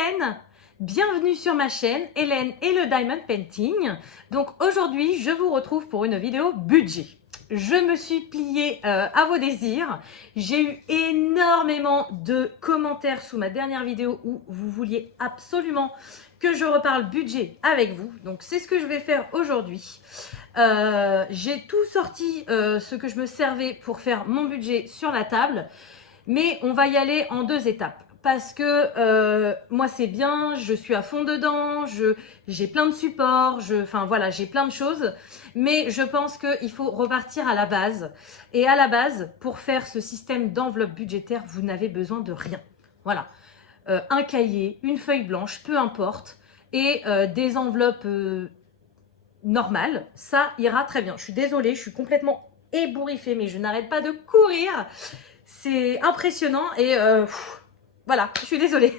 Hélène. Bienvenue sur ma chaîne Hélène et le Diamond Painting. Donc aujourd'hui, je vous retrouve pour une vidéo budget. Je me suis pliée à vos désirs. J'ai eu énormément de commentaires sous ma dernière vidéo où vous vouliez absolument que je reparle budget avec vous. Donc c'est ce que je vais faire aujourd'hui. J'ai tout sorti ce que je me servais pour faire mon budget sur la table. Mais on va y aller en deux étapes. Parce que moi c'est bien, je suis à fond dedans, j'ai plein de supports, enfin voilà, j'ai plein de choses. Mais je pense qu'il faut repartir à la base. Et à la base, pour faire ce système d'enveloppe budgétaire, vous n'avez besoin de rien. Voilà. Un cahier, une feuille blanche, peu importe. Et des enveloppes normales, ça ira très bien. Je suis désolée, je suis complètement ébouriffée, mais je n'arrête pas de courir. C'est impressionnant et voilà, je suis désolée.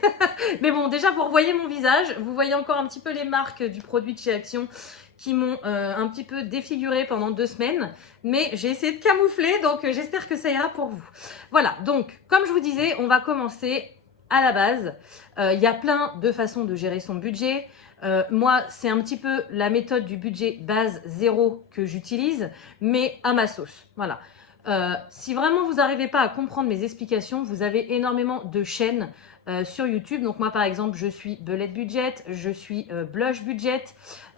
Mais bon, déjà, vous revoyez mon visage. Vous voyez encore un petit peu les marques du produit de chez Action qui m'ont un petit peu défiguré pendant 2 semaines. Mais j'ai essayé de camoufler, donc j'espère que ça ira pour vous. Voilà, donc, comme je vous disais, on va commencer à la base. Il y a plein de façons de gérer son budget. Moi, c'est un petit peu la méthode du budget base 0 que j'utilise, mais à ma sauce. Voilà. Si vraiment vous n'arrivez pas à comprendre mes explications, vous avez énormément de chaînes sur YouTube. Donc moi par exemple, je suis Bullet Budget, je suis Blush Budget.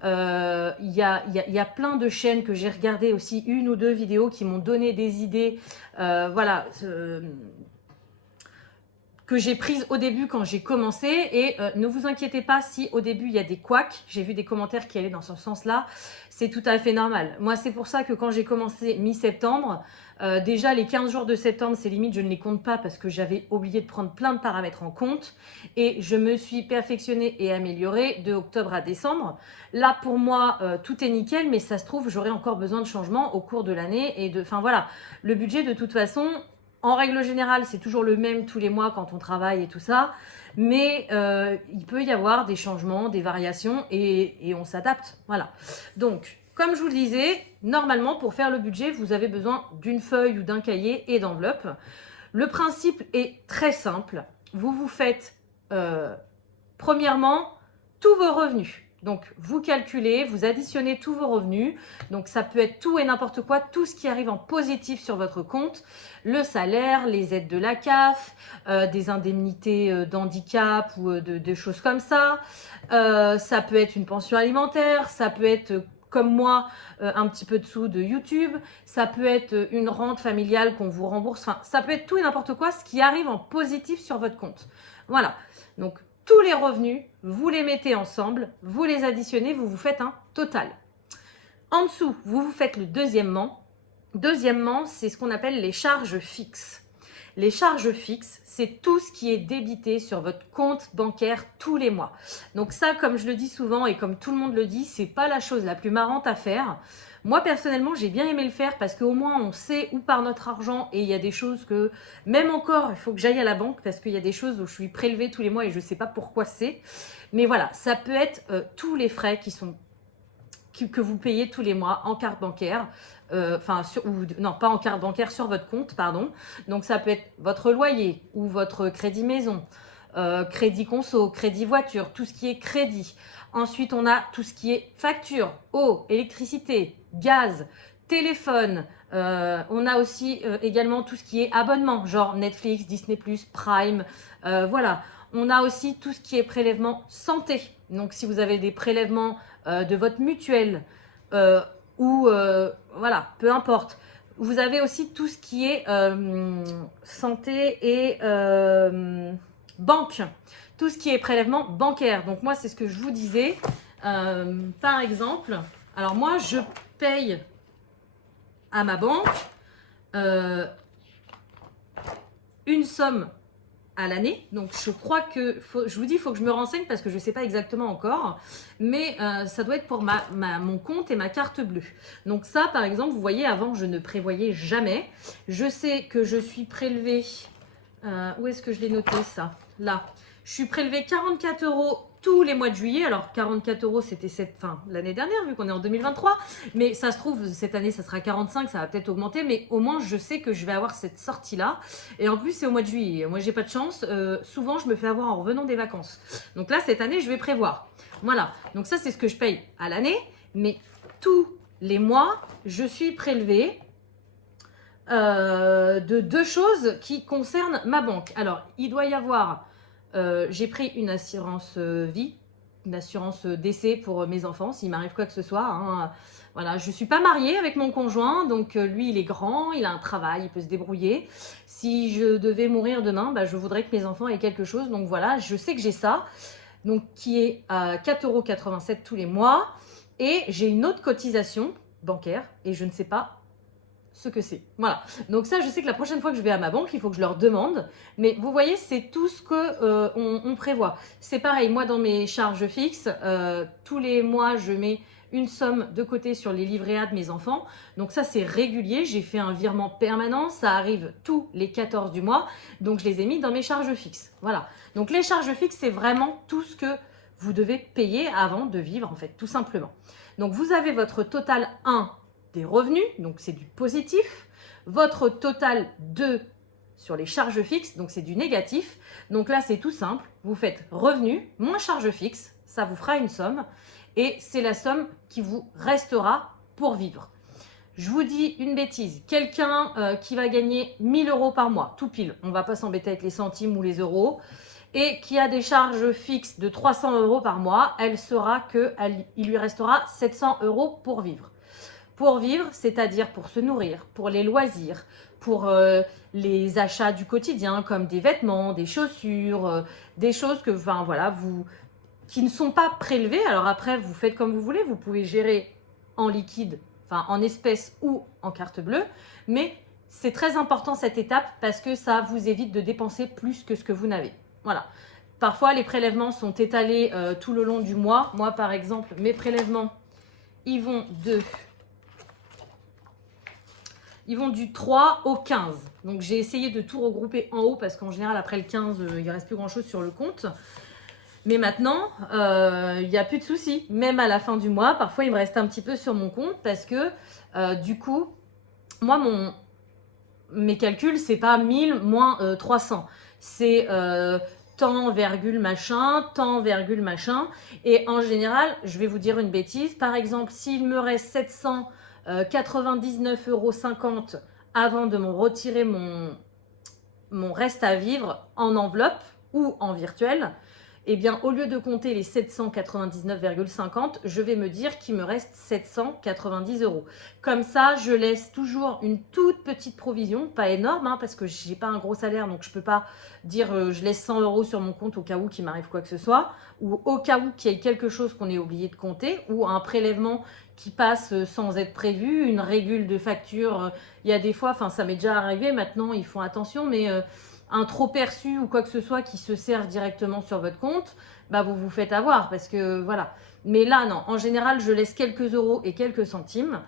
Il y a plein de chaînes que j'ai regardées aussi, 1 ou 2 vidéos qui m'ont donné des idées. Voilà. Que j'ai prise au début quand j'ai commencé et ne vous inquiétez pas si au début il y a des couacs, j'ai vu des commentaires qui allaient dans ce sens-là, c'est tout à fait normal. Moi c'est pour ça que quand j'ai commencé mi-septembre, déjà les 15 jours de septembre c'est limite je ne les compte pas parce que j'avais oublié de prendre plein de paramètres en compte et je me suis perfectionnée et améliorée de octobre à décembre. Là pour moi tout est nickel mais ça se trouve j'aurai encore besoin de changements au cours de l'année et enfin voilà, le budget de toute façon en règle générale, c'est toujours le même tous les mois quand on travaille et tout ça. Mais il peut y avoir des changements, des variations et on s'adapte. Voilà. Donc, comme je vous le disais, normalement, pour faire le budget, vous avez besoin d'une feuille ou d'un cahier et d'enveloppe. Le principe est très simple. Vous vous faites, premièrement, tous vos revenus. Donc, vous calculez, vous additionnez tous vos revenus. Donc, ça peut être tout et n'importe quoi, tout ce qui arrive en positif sur votre compte. Le salaire, les aides de la CAF, des indemnités d'handicap ou de choses comme ça. Ça peut être une pension alimentaire, ça peut être comme moi, un petit peu de sous de YouTube. Ça peut être une rente familiale qu'on vous rembourse. Enfin, ça peut être tout et n'importe quoi, ce qui arrive en positif sur votre compte. Voilà. Donc, tous les revenus, vous les mettez ensemble, vous les additionnez, vous vous faites un total. En dessous, vous vous faites le deuxièmement. Deuxièmement, c'est ce qu'on appelle les charges fixes. Les charges fixes, c'est tout ce qui est débité sur votre compte bancaire tous les mois. Donc ça, comme je le dis souvent et comme tout le monde le dit, c'est pas la chose la plus marrante à faire. Moi, personnellement, j'ai bien aimé le faire parce qu'au moins, on sait où part notre argent et il y a des choses que, même encore, il faut que j'aille à la banque parce qu'il y a des choses où je suis prélevée tous les mois et je ne sais pas pourquoi c'est. Mais voilà, ça peut être tous les frais que vous payez tous les mois en carte bancaire, non pas en carte bancaire, sur votre compte, pardon. Donc ça peut être votre loyer ou votre crédit maison, crédit conso, crédit voiture, tout ce qui est crédit. Ensuite, on a tout ce qui est facture, eau, électricité, gaz, téléphone. On a aussi également tout ce qui est abonnement, genre Netflix, Disney+, Prime, voilà. On a aussi tout ce qui est prélèvement santé. Donc, si vous avez des prélèvements de votre mutuelle ou voilà, peu importe. Vous avez aussi tout ce qui est santé et banque. Tout ce qui est prélèvement bancaire. Donc, moi, c'est ce que je vous disais. Par exemple, alors moi, je paye à ma banque une somme à l'année. Donc, je crois que, je vous dis, il faut que je me renseigne parce que je ne sais pas exactement encore. Mais ça doit être pour mon compte et ma carte bleue. Donc ça, par exemple, vous voyez, avant, je ne prévoyais jamais. Je sais que je suis prélevée... où est-ce que je l'ai noté, ça? Là. Je suis prélevée 44 € tous les mois de juillet. Alors 44 euros, c'était l'année dernière, vu qu'on est en 2023. Mais ça se trouve, cette année, ça sera 45, ça va peut-être augmenter. Mais au moins, je sais que je vais avoir cette sortie-là. Et en plus, c'est au mois de juillet. Moi, j'ai pas de chance. Souvent, je me fais avoir en revenant des vacances. Donc là, cette année, je vais prévoir. Voilà. Donc ça, c'est ce que je paye à l'année. Mais tous les mois, je suis prélevée de deux choses qui concernent ma banque. Alors, il doit y avoir... j'ai pris une assurance vie, une assurance décès pour mes enfants, s'il m'arrive quoi que ce soit. Hein. Voilà, je ne suis pas mariée avec mon conjoint, donc lui, il est grand, il a un travail, il peut se débrouiller. Si je devais mourir demain, bah, je voudrais que mes enfants aient quelque chose. Donc voilà, je sais que j'ai ça, donc qui est à 4,87 € tous les mois. Et j'ai une autre cotisation bancaire, et je ne sais pas ce que c'est. Voilà. Donc ça, je sais que la prochaine fois que je vais à ma banque, il faut que je leur demande. Mais vous voyez, c'est tout ce que on prévoit. C'est pareil, moi dans mes charges fixes, tous les mois, je mets une somme de côté sur les livrets A de mes enfants. Donc ça, c'est régulier. J'ai fait un virement permanent. Ça arrive tous les 14 du mois. Donc je les ai mis dans mes charges fixes. Voilà. Donc les charges fixes, c'est vraiment tout ce que vous devez payer avant de vivre, en fait, tout simplement. Donc vous avez votre total 1 des revenus, donc c'est du positif. Votre total 2 sur les charges fixes, donc c'est du négatif. Donc là, c'est tout simple. Vous faites revenus moins charges fixes, ça vous fera une somme. Et c'est la somme qui vous restera pour vivre. Je vous dis une bêtise. Quelqu'un qui va gagner 1 000 € par mois, tout pile, on ne va pas s'embêter avec les centimes ou les euros, et qui a des charges fixes de 300 € par mois, il lui restera 700 € pour vivre. Pour vivre, c'est-à-dire pour se nourrir, pour les loisirs, pour les achats du quotidien comme des vêtements, des chaussures, des choses que, qui ne sont pas prélevées. Alors après, vous faites comme vous voulez, vous pouvez gérer en liquide, en espèces ou en carte bleue, mais c'est très important cette étape parce que ça vous évite de dépenser plus que ce que vous n'avez. Voilà. Parfois, les prélèvements sont étalés tout le long du mois. Moi, par exemple, mes prélèvements, ils vont du 3 au 15. Donc, j'ai essayé de tout regrouper en haut parce qu'en général, après le 15, il ne reste plus grand-chose sur le compte. Mais maintenant, il n'y a plus de soucis. Même à la fin du mois, parfois, il me reste un petit peu sur mon compte parce que, du coup, moi, mes calculs, c'est pas 1000 moins 300. C'est temps, virgule, machin, temps, virgule, machin. Et en général, je vais vous dire une bêtise. Par exemple, s'il me reste 799,50 € avant de me retirer mon reste à vivre en enveloppe ou en virtuel, eh bien, au lieu de compter les 799,50, je vais me dire qu'il me reste 790 €. Comme ça, je laisse toujours une toute petite provision, pas énorme, hein, parce que je n'ai pas un gros salaire, donc je ne peux pas dire je laisse 100 € sur mon compte au cas où qu'il m'arrive quoi que ce soit, ou au cas où qu'il y ait quelque chose qu'on ait oublié de compter, ou un prélèvement qui passe sans être prévu, une régule de facture. Il y a des fois, ça m'est déjà arrivé, maintenant ils font attention, mais... un trop perçu ou quoi que ce soit qui se serve directement sur votre compte, bah vous vous faites avoir parce que voilà. Mais là, non, en général, je laisse quelques euros et quelques centimes.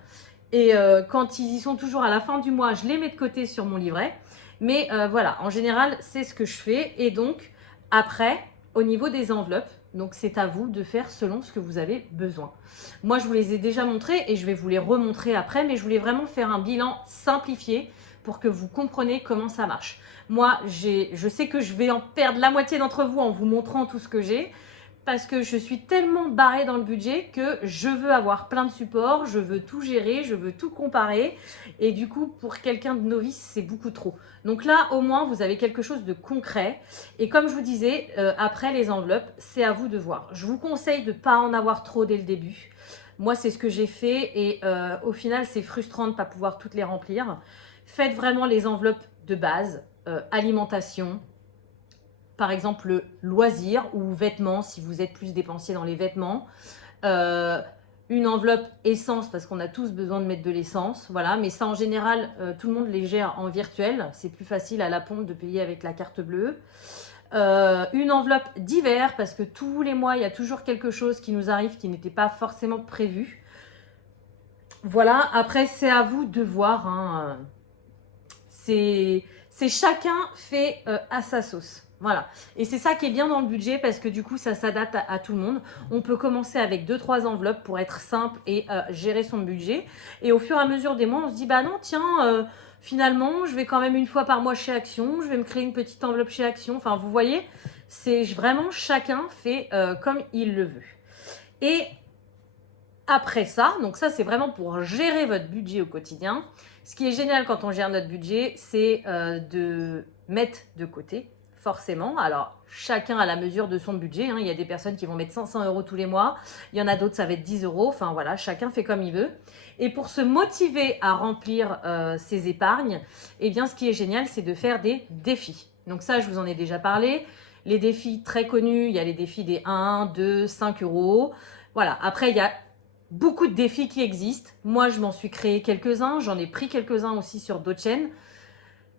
Et quand ils y sont toujours à la fin du mois, je les mets de côté sur mon livret. Mais voilà, en général, c'est ce que je fais. Et donc, après, au niveau des enveloppes, donc c'est à vous de faire selon ce que vous avez besoin. Moi, je vous les ai déjà montrés et je vais vous les remontrer après, mais je voulais vraiment faire un bilan simplifié pour que vous compreniez comment ça marche. Moi, je sais que je vais en perdre la moitié d'entre vous en vous montrant tout ce que j'ai parce que je suis tellement barrée dans le budget que je veux avoir plein de supports, je veux tout gérer, je veux tout comparer et du coup, pour quelqu'un de novice, c'est beaucoup trop. Donc là, au moins, vous avez quelque chose de concret et comme je vous disais, après les enveloppes, c'est à vous de voir. Je vous conseille de ne pas en avoir trop dès le début. Moi, c'est ce que j'ai fait et au final, c'est frustrant de ne pas pouvoir toutes les remplir. Faites vraiment les enveloppes de base, alimentation, par exemple le loisir ou vêtements si vous êtes plus dépensier dans les vêtements. Une enveloppe essence parce qu'on a tous besoin de mettre de l'essence. Voilà, mais ça en général, tout le monde les gère en virtuel. C'est plus facile à la pompe de payer avec la carte bleue. Une enveloppe d'hiver parce que tous les mois, il y a toujours quelque chose qui nous arrive qui n'était pas forcément prévu. Voilà, après c'est à vous de voir. Hein. C'est chacun fait à sa sauce. Voilà. Voilà. Et c'est ça qui est bien dans le budget parce que du coup, ça s'adapte à tout le monde. On peut commencer avec 2-3 enveloppes pour être simple et gérer son budget. Et au fur et à mesure des mois, on se dit, bah non, tiens, finalement, je vais quand même une fois par mois chez Action. Je vais me créer une petite enveloppe chez Action. Enfin, vous voyez, c'est vraiment chacun fait comme il le veut. Et après ça, donc ça, c'est vraiment pour gérer votre budget au quotidien. Ce qui est génial quand on gère notre budget, c'est de mettre de côté, forcément. Alors, chacun à la mesure de son budget. Hein. Il y a des personnes qui vont mettre 500 € tous les mois. Il y en a d'autres, ça va être 10 €. Enfin, voilà, chacun fait comme il veut. Et pour se motiver à remplir ses épargnes, eh bien, ce qui est génial, c'est de faire des défis. Donc ça, je vous en ai déjà parlé. Les défis très connus, il y a les défis des 1, 2, 5 €. Voilà, après, il y a beaucoup de défis qui existent. Moi, je m'en suis créé quelques-uns. J'en ai pris quelques-uns aussi sur d'autres chaînes.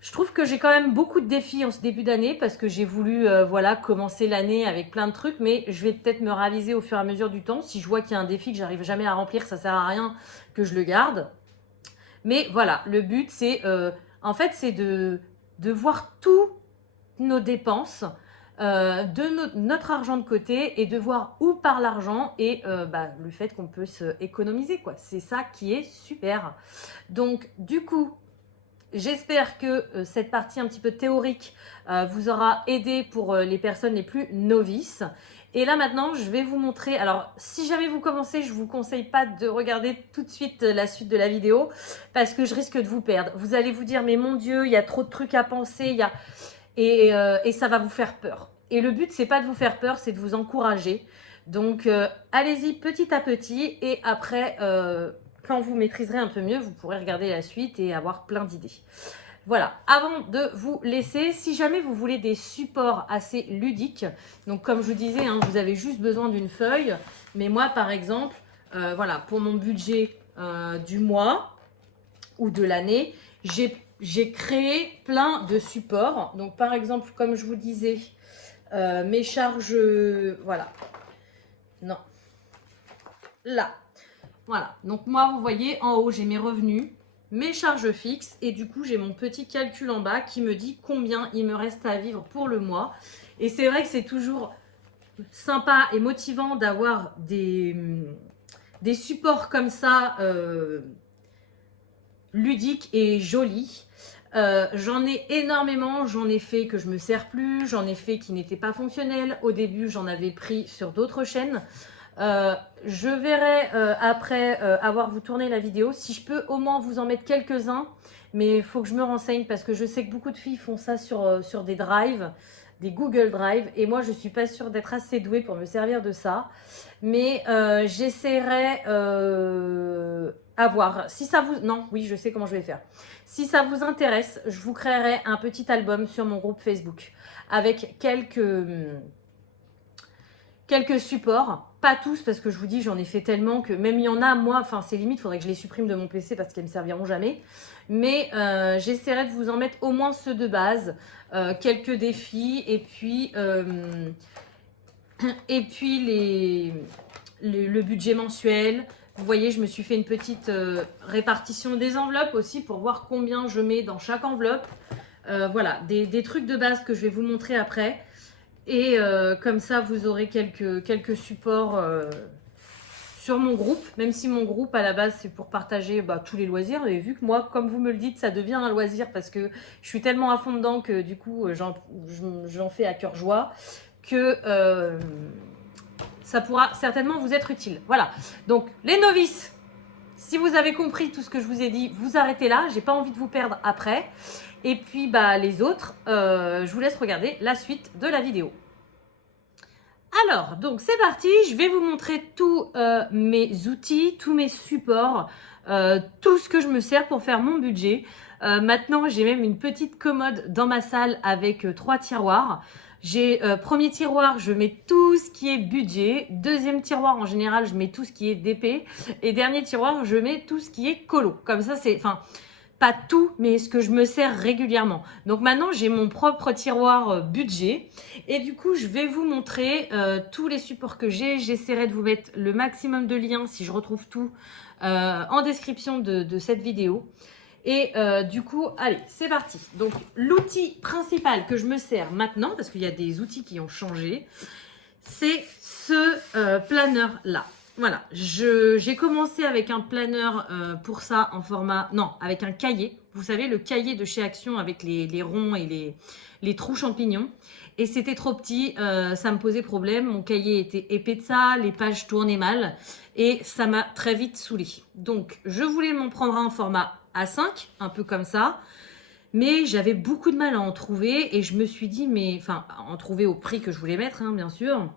Je trouve que j'ai quand même beaucoup de défis en ce début d'année parce que j'ai voulu voilà, commencer l'année avec plein de trucs, mais je vais peut-être me réaliser au fur et à mesure du temps. Si je vois qu'il y a un défi que j'arrive jamais à remplir, ça sert à rien que je le garde. Mais voilà, le but, c'est en fait, c'est de voir toutes nos dépenses, de notre argent de côté et de voir où part l'argent et le fait qu'on peut économiser, quoi. C'est ça qui est super. Donc, du coup, j'espère que cette partie un petit peu théorique vous aura aidé pour les personnes les plus novices. Et là maintenant, je vais vous montrer. Alors, si jamais vous commencez, je ne vous conseille pas de regarder tout de suite la suite de la vidéo parce que je risque de vous perdre. Vous allez vous dire, mais mon Dieu, il y a trop de trucs à penser, et ça va vous faire peur. Et le but, c'est pas de vous faire peur, c'est de vous encourager. Donc, allez-y petit à petit et après, quand vous maîtriserez un peu mieux, vous pourrez regarder la suite et avoir plein d'idées. Voilà, avant de vous laisser, si jamais vous voulez des supports assez ludiques, donc comme je vous disais, hein, vous avez juste besoin d'une feuille, mais moi par exemple, voilà, pour mon budget du mois ou de l'année, j'ai créé plein de supports. Donc par exemple, comme je vous disais, mes charges, voilà, non, là, voilà. Donc moi, vous voyez, en haut, j'ai mes revenus, mes charges fixes et du coup, j'ai mon petit calcul en bas qui me dit combien il me reste à vivre pour le mois. Et c'est vrai que c'est toujours sympa et motivant d'avoir des supports comme ça, ludiques et jolis. J'en ai énormément, j'en ai fait que je me sers plus, j'en ai fait qui n'étaient pas fonctionnels. Au début, j'en avais pris sur d'autres chaînes. Je verrai après avoir vous tourné la vidéo si je peux au moins vous en mettre quelques-uns, mais il faut que je me renseigne parce que je sais que beaucoup de filles font ça sur des drives, des Google Drive, et moi je suis pas sûre d'être assez douée pour me servir de ça, mais j'essaierai à voir. Si ça vous... Non, oui, je sais comment je vais faire. Si ça vous intéresse, je vous créerai un petit album sur mon groupe Facebook avec quelques supports, pas tous parce que je vous dis j'en ai fait tellement que même il y en a moi, enfin c'est limite, il faudrait que je les supprime de mon PC parce qu'elles me serviront jamais, mais j'essaierai de vous en mettre au moins ceux de base, quelques défis et puis le budget mensuel. Vous voyez, je me suis fait une petite répartition des enveloppes aussi pour voir combien je mets dans chaque enveloppe. Voilà, des trucs de base que je vais vous montrer après. Et comme ça, vous aurez quelques supports sur mon groupe. Même si mon groupe, à la base, c'est pour partager tous les loisirs. Et vu que moi, comme vous me le dites, ça devient un loisir parce que je suis tellement à fond dedans que du coup, j'en fais à cœur joie que ça pourra certainement vous être utile. Voilà. Donc, les novices, si vous avez compris tout ce que je vous ai dit, vous arrêtez là. J'ai pas envie de vous perdre après. Et puis, les autres, je vous laisse regarder la suite de la vidéo. Alors, donc c'est parti. Je vais vous montrer tous mes outils, tous mes supports, tout ce que je me sers pour faire mon budget. Maintenant, j'ai même une petite commode dans ma salle avec 3 tiroirs. J'ai premier tiroir, je mets tout ce qui est budget. Deuxième tiroir, en général, je mets tout ce qui est DP. Et dernier tiroir, je mets tout ce qui est colo. Comme ça, c'est... Enfin, pas tout, mais ce que je me sers régulièrement. Donc maintenant, j'ai mon propre tiroir budget. Et du coup, je vais vous montrer tous les supports que j'ai. J'essaierai de vous mettre le maximum de liens, si je retrouve tout, en description de cette vidéo. Et du coup, allez, c'est parti. Donc, l'outil principal que je me sers maintenant, parce qu'il y a des outils qui ont changé, c'est ce planeur-là. Voilà, j'ai commencé avec un planeur pour ça en format... Non, avec un cahier. Vous savez, le cahier de chez Action avec les ronds et les trous champignons. Et c'était trop petit, ça me posait problème. Mon cahier était épais de ça, les pages tournaient mal. Et ça m'a très vite saoulée. Donc, je voulais m'en prendre un en format A5, un peu comme ça. Mais j'avais beaucoup de mal à en trouver. Et je me suis dit, mais... Enfin, en trouver au prix que je voulais mettre, hein, bien sûr.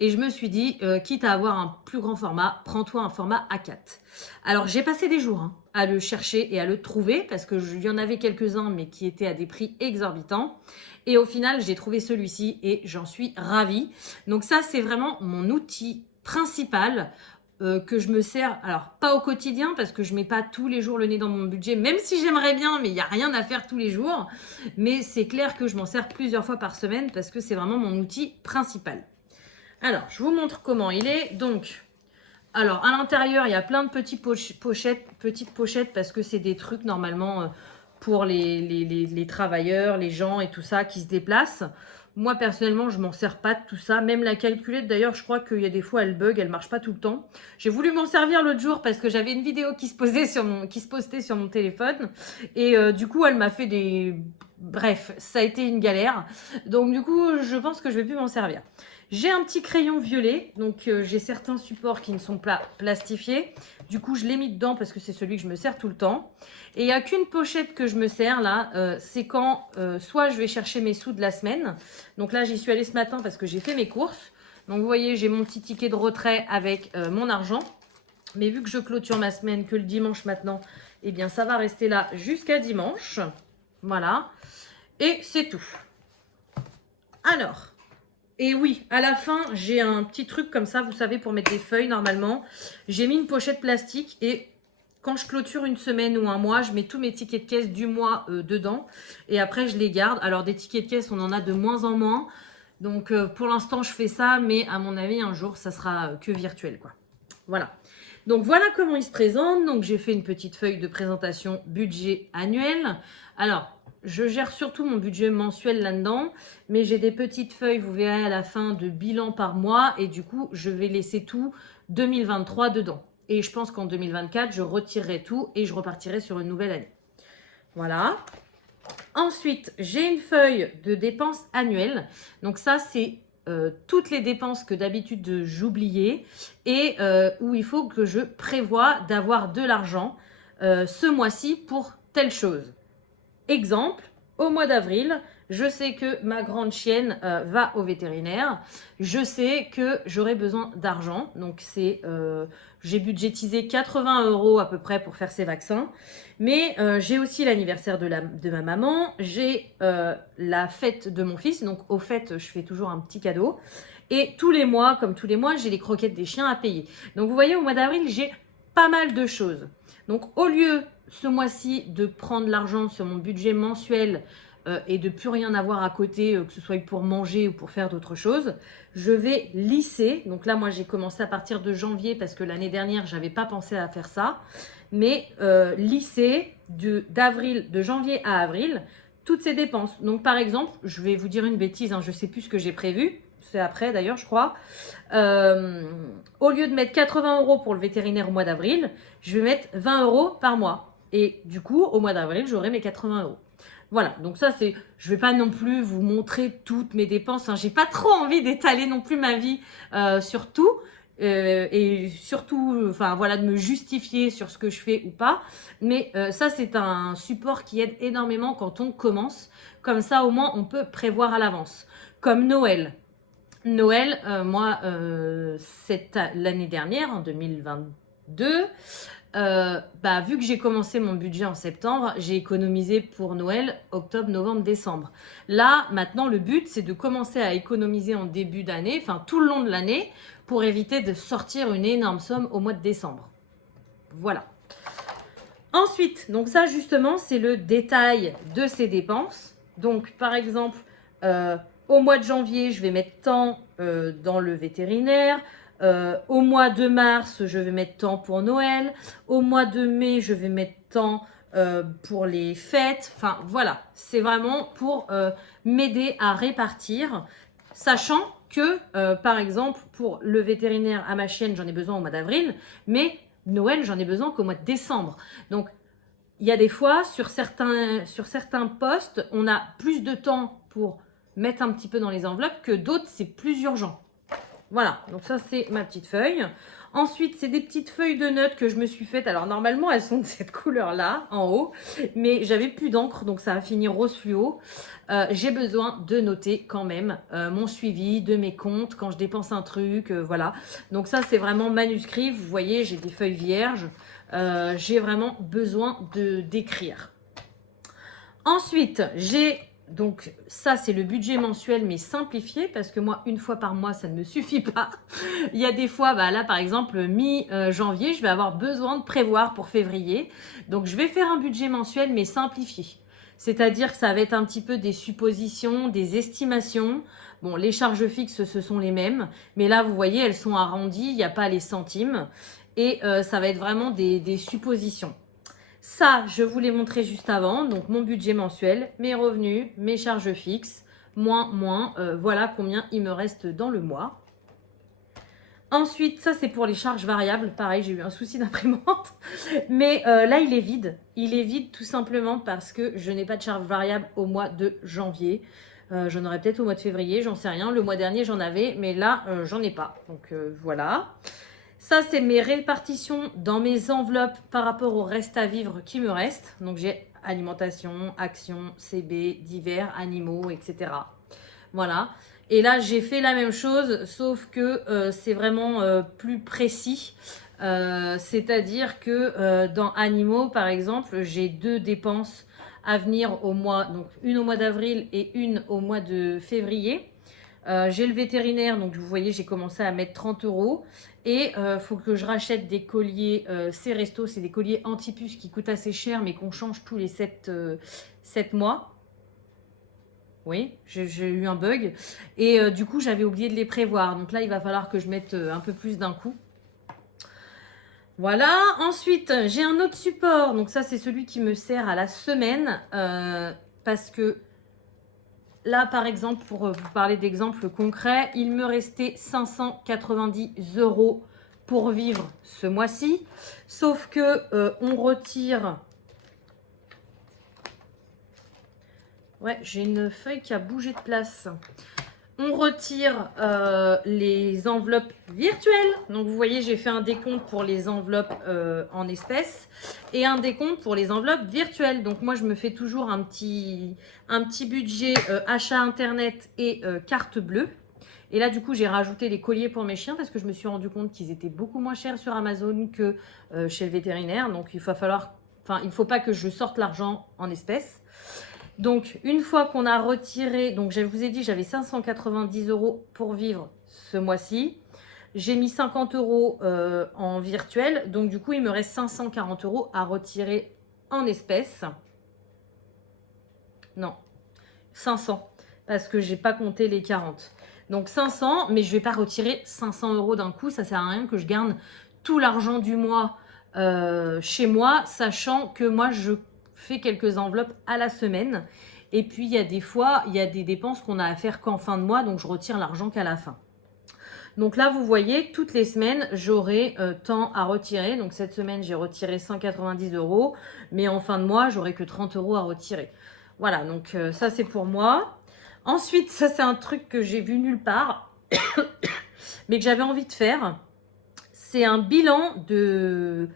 Et je me suis dit, quitte à avoir un plus grand format, prends-toi un format A4. Alors, j'ai passé des jours à le chercher et à le trouver parce qu'il y en avait quelques-uns, mais qui étaient à des prix exorbitants. Et au final, j'ai trouvé celui-ci et j'en suis ravie. Donc ça, c'est vraiment mon outil principal que je me sers, alors pas au quotidien parce que je mets pas tous les jours le nez dans mon budget, même si j'aimerais bien, mais il n'y a rien à faire tous les jours. Mais c'est clair que je m'en sers plusieurs fois par semaine parce que c'est vraiment mon outil principal. Alors, je vous montre comment il est. Donc, alors à l'intérieur, il y a plein de petites pochettes parce que c'est des trucs normalement pour les travailleurs, les gens et tout ça qui se déplacent. Moi, personnellement, je m'en sers pas de tout ça. Même la calculette, d'ailleurs, je crois qu'il y a des fois, elle bug, elle marche pas tout le temps. J'ai voulu m'en servir l'autre jour parce que j'avais une vidéo qui se postait sur mon téléphone. Et du coup, elle m'a fait des... Bref, ça a été une galère. Donc, du coup, je pense que je vais plus m'en servir. J'ai un petit crayon violet, donc j'ai certains supports qui ne sont pas plastifiés. Du coup, je l'ai mis dedans parce que c'est celui que je me sers tout le temps. Et il n'y a qu'une pochette que je me sers là, c'est quand soit je vais chercher mes sous de la semaine. Donc là, j'y suis allée ce matin parce que j'ai fait mes courses. Donc vous voyez, j'ai mon petit ticket de retrait avec mon argent. Mais vu que je clôture ma semaine que le dimanche maintenant, eh bien ça va rester là jusqu'à dimanche. Voilà. Et c'est tout. Alors... Et oui, à la fin, j'ai un petit truc comme ça, vous savez, pour mettre des feuilles normalement. J'ai mis une pochette plastique et quand je clôture une semaine ou un mois, je mets tous mes tickets de caisse du mois dedans. Et après, je les garde. Alors, des tickets de caisse, on en a de moins en moins. Donc, pour l'instant, je fais ça. Mais à mon avis, un jour, ça sera que virtuel, quoi. Voilà. Donc, voilà comment il se présente. Donc, j'ai fait une petite feuille de présentation budget annuel. Alors... Je gère surtout mon budget mensuel là-dedans, mais j'ai des petites feuilles, vous verrez à la fin, de bilan par mois. Et du coup, je vais laisser tout 2023 dedans. Et je pense qu'en 2024, je retirerai tout et je repartirai sur une nouvelle année. Voilà. Ensuite, j'ai une feuille de dépenses annuelles. Donc ça, c'est toutes les dépenses que d'habitude j'oubliais et où il faut que je prévoie d'avoir de l'argent ce mois-ci pour telle chose. Exemple, au mois d'avril, je sais que ma grande chienne va au vétérinaire. Je sais que j'aurai besoin d'argent. Donc, j'ai budgétisé 80 € à peu près pour faire ses vaccins. Mais j'ai aussi l'anniversaire de ma maman. J'ai la fête de mon fils. Donc, au fait, je fais toujours un petit cadeau. Et tous les mois, comme tous les mois, j'ai les croquettes des chiens à payer. Donc, vous voyez, au mois d'avril, j'ai pas mal de choses. Donc, au lieu ce mois-ci de prendre l'argent sur mon budget mensuel et de plus rien avoir à côté, que ce soit pour manger ou pour faire d'autres choses, je vais lisser. Donc là, moi, j'ai commencé à partir de janvier parce que l'année dernière, je n'avais pas pensé à faire ça. Mais lisser de janvier à avril, toutes ces dépenses. Donc, par exemple, je vais vous dire une bêtise, hein, je ne sais plus ce que j'ai prévu. C'est après d'ailleurs, je crois. Au lieu de mettre 80 € pour le vétérinaire au mois d'avril, je vais mettre 20 € par mois. Et du coup, au mois d'avril, j'aurai mes 80 €. Voilà, donc ça, c'est... Je ne vais pas non plus vous montrer toutes mes dépenses. Hein. Je n'ai pas trop envie d'étaler non plus ma vie sur tout. Et surtout, enfin voilà, de me justifier sur ce que je fais ou pas. Mais ça, c'est un support qui aide énormément quand on commence. Comme ça, au moins, on peut prévoir à l'avance. Comme Noël. Noël, moi, l'année dernière, en 2022, vu que j'ai commencé mon budget en septembre, j'ai économisé pour Noël, octobre, novembre, décembre. Là, maintenant, le but, c'est de commencer à économiser en début d'année, enfin tout le long de l'année, pour éviter de sortir une énorme somme au mois de décembre. Voilà. Ensuite, donc ça, justement, c'est le détail de ces dépenses. Donc, par exemple, au mois de janvier, je vais mettre tant dans le vétérinaire. Au mois de mars, je vais mettre tant pour Noël. Au mois de mai, je vais mettre tant pour les fêtes. Enfin, voilà, c'est vraiment pour m'aider à répartir, sachant que, par exemple, pour le vétérinaire à ma chienne, j'en ai besoin au mois d'avril, mais Noël, j'en ai besoin qu'au mois de décembre. Donc, il y a des fois, sur certains postes, on a plus de temps pour mettre un petit peu dans les enveloppes que d'autres, c'est plus urgent. Voilà, donc ça, c'est ma petite feuille. Ensuite, c'est des petites feuilles de notes que je me suis faites. Alors, normalement, elles sont de cette couleur-là, en haut. Mais j'avais plus d'encre, donc ça va finir rose fluo. J'ai besoin de noter quand même mon suivi de mes comptes quand je dépense un truc, voilà. Donc ça, c'est vraiment manuscrit. Vous voyez, j'ai des feuilles vierges. J'ai vraiment besoin d'écrire. Ensuite, j'ai... Donc ça, c'est le budget mensuel, mais simplifié, parce que moi, une fois par mois, ça ne me suffit pas. Il y a des fois, bah là, par exemple, mi-janvier, je vais avoir besoin de prévoir pour février. Donc, je vais faire un budget mensuel, mais simplifié. C'est-à-dire que ça va être un petit peu des suppositions, des estimations. Bon, les charges fixes, ce sont les mêmes. Mais là, vous voyez, elles sont arrondies, il n'y a pas les centimes. Et ça va être vraiment des suppositions. Ça, je vous l'ai montré juste avant. Donc, mon budget mensuel, mes revenus, mes charges fixes, voilà combien il me reste dans le mois. Ensuite, ça, c'est pour les charges variables. Pareil, j'ai eu un souci d'imprimante. Mais là, il est vide. Il est vide tout simplement parce que je n'ai pas de charges variables au mois de janvier. J'en aurai peut-être au mois de février, j'en sais rien. Le mois dernier, j'en avais, mais là, j'en ai pas. Donc, voilà. Ça, c'est mes répartitions dans mes enveloppes par rapport au reste à vivre qui me reste. Donc, j'ai alimentation, action, CB, divers, animaux, etc. Voilà. Et là, j'ai fait la même chose, sauf que c'est vraiment plus précis. C'est-à-dire que dans animaux, par exemple, j'ai 2 dépenses à venir au mois, donc une au mois d'avril et une au mois de février. J'ai le vétérinaire, donc vous voyez, j'ai commencé à mettre 30 €. Et il faut que je rachète des colliers Ceresto, c'est des colliers anti-puces qui coûtent assez cher, mais qu'on change tous les 7 mois. Oui, j'ai eu un bug. Et du coup, j'avais oublié de les prévoir. Donc là, il va falloir que je mette un peu plus d'un coup. Voilà. Ensuite, j'ai un autre support. Donc ça, c'est celui qui me sert à la semaine. Parce que là, par exemple, pour vous parler d'exemples concrets, il me restait 590 € pour vivre ce mois-ci. Sauf que on retire... Ouais, j'ai une feuille qui a bougé de place. On retire les enveloppes virtuelles. Donc, vous voyez, j'ai fait un décompte pour les enveloppes en espèces et un décompte pour les enveloppes virtuelles. Donc, moi, je me fais toujours un petit budget achat internet et carte bleue. Et là, du coup, j'ai rajouté les colliers pour mes chiens parce que je me suis rendu compte qu'ils étaient beaucoup moins chers sur Amazon que chez le vétérinaire. Donc, il ne faut pas que je sorte l'argent en espèces. Donc, une fois qu'on a retiré, donc je vous ai dit, j'avais 590 € pour vivre ce mois-ci. J'ai mis 50 € en virtuel. Donc, du coup, il me reste 540 € à retirer en espèces. Non, 500, parce que je n'ai pas compté les 40. Donc, 500, mais je ne vais pas retirer 500 € d'un coup. Ça ne sert à rien que je garde tout l'argent du mois chez moi, sachant que moi, je fais quelques enveloppes à la semaine. Et puis, il y a des fois, il y a des dépenses qu'on a à faire qu'en fin de mois, donc je retire l'argent qu'à la fin. Donc là, vous voyez, toutes les semaines, j'aurai tant à retirer. Donc cette semaine, j'ai retiré 190 €, mais en fin de mois, j'aurai que 30 € à retirer. Voilà, donc ça, c'est pour moi. Ensuite, ça, c'est un truc que j'ai vu nulle part, mais que j'avais envie de faire. C'est un bilan de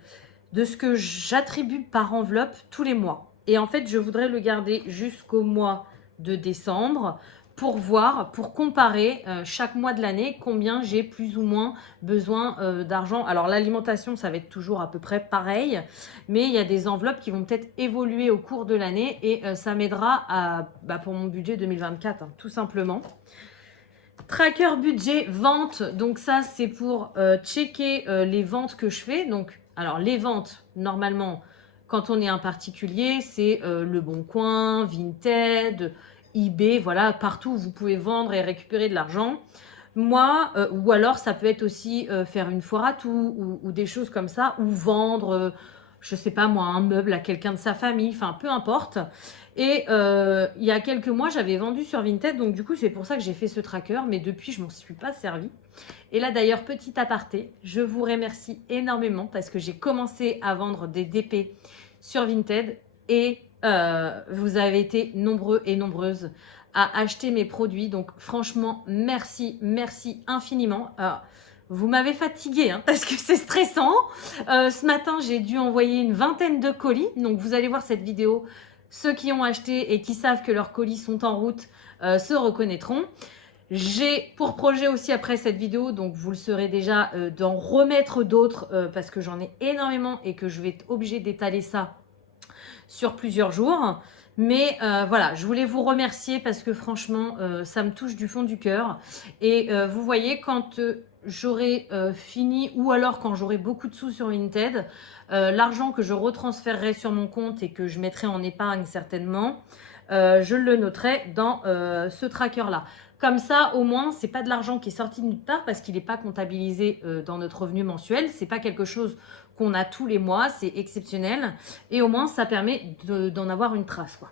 ce que j'attribue par enveloppe tous les mois. Et en fait, je voudrais le garder jusqu'au mois de décembre pour voir, pour comparer chaque mois de l'année combien j'ai plus ou moins besoin d'argent. Alors l'alimentation, ça va être toujours à peu près pareil, mais il y a des enveloppes qui vont peut-être évoluer au cours de l'année et ça m'aidera pour mon budget 2024, hein, tout simplement. Tracker budget vente, donc ça c'est pour checker les ventes que je fais. Donc, alors les ventes, normalement, quand on est un particulier, c'est Le Bon Coin, Vinted, eBay, voilà, partout où vous pouvez vendre et récupérer de l'argent. Moi, ou alors ça peut être aussi faire une foire à tout ou des choses comme ça, ou vendre je sais pas moi, un meuble à quelqu'un de sa famille, enfin peu importe. Et il y a quelques mois, j'avais vendu sur Vinted, donc du coup, c'est pour ça que j'ai fait ce tracker, mais depuis, je m'en suis pas servi. Et là, d'ailleurs, petit aparté, je vous remercie énormément parce que j'ai commencé à vendre des DP sur Vinted et vous avez été nombreux et nombreuses à acheter mes produits. Donc, franchement, merci, merci infiniment. Vous m'avez fatiguée hein, parce que c'est stressant. Ce matin, j'ai dû envoyer une vingtaine de colis. Donc, vous allez voir cette vidéo. Ceux qui ont acheté et qui savent que leurs colis sont en route se reconnaîtront. J'ai pour projet aussi après cette vidéo, donc vous le saurez déjà, d'en remettre d'autres parce que j'en ai énormément et que je vais être obligée d'étaler ça sur plusieurs jours. Mais voilà, je voulais vous remercier parce que franchement, ça me touche du fond du cœur. Et vous voyez, quand j'aurai fini ou alors quand j'aurai beaucoup de sous sur Vinted, l'argent que je retransférerai sur mon compte et que je mettrai en épargne certainement, je le noterai dans ce tracker-là. Comme ça, au moins, c'est pas de l'argent qui est sorti de nulle part parce qu'il n'est pas comptabilisé dans notre revenu mensuel. C'est pas quelque chose qu'on a tous les mois, c'est exceptionnel. Et au moins, ça permet d'en avoir une trace, quoi.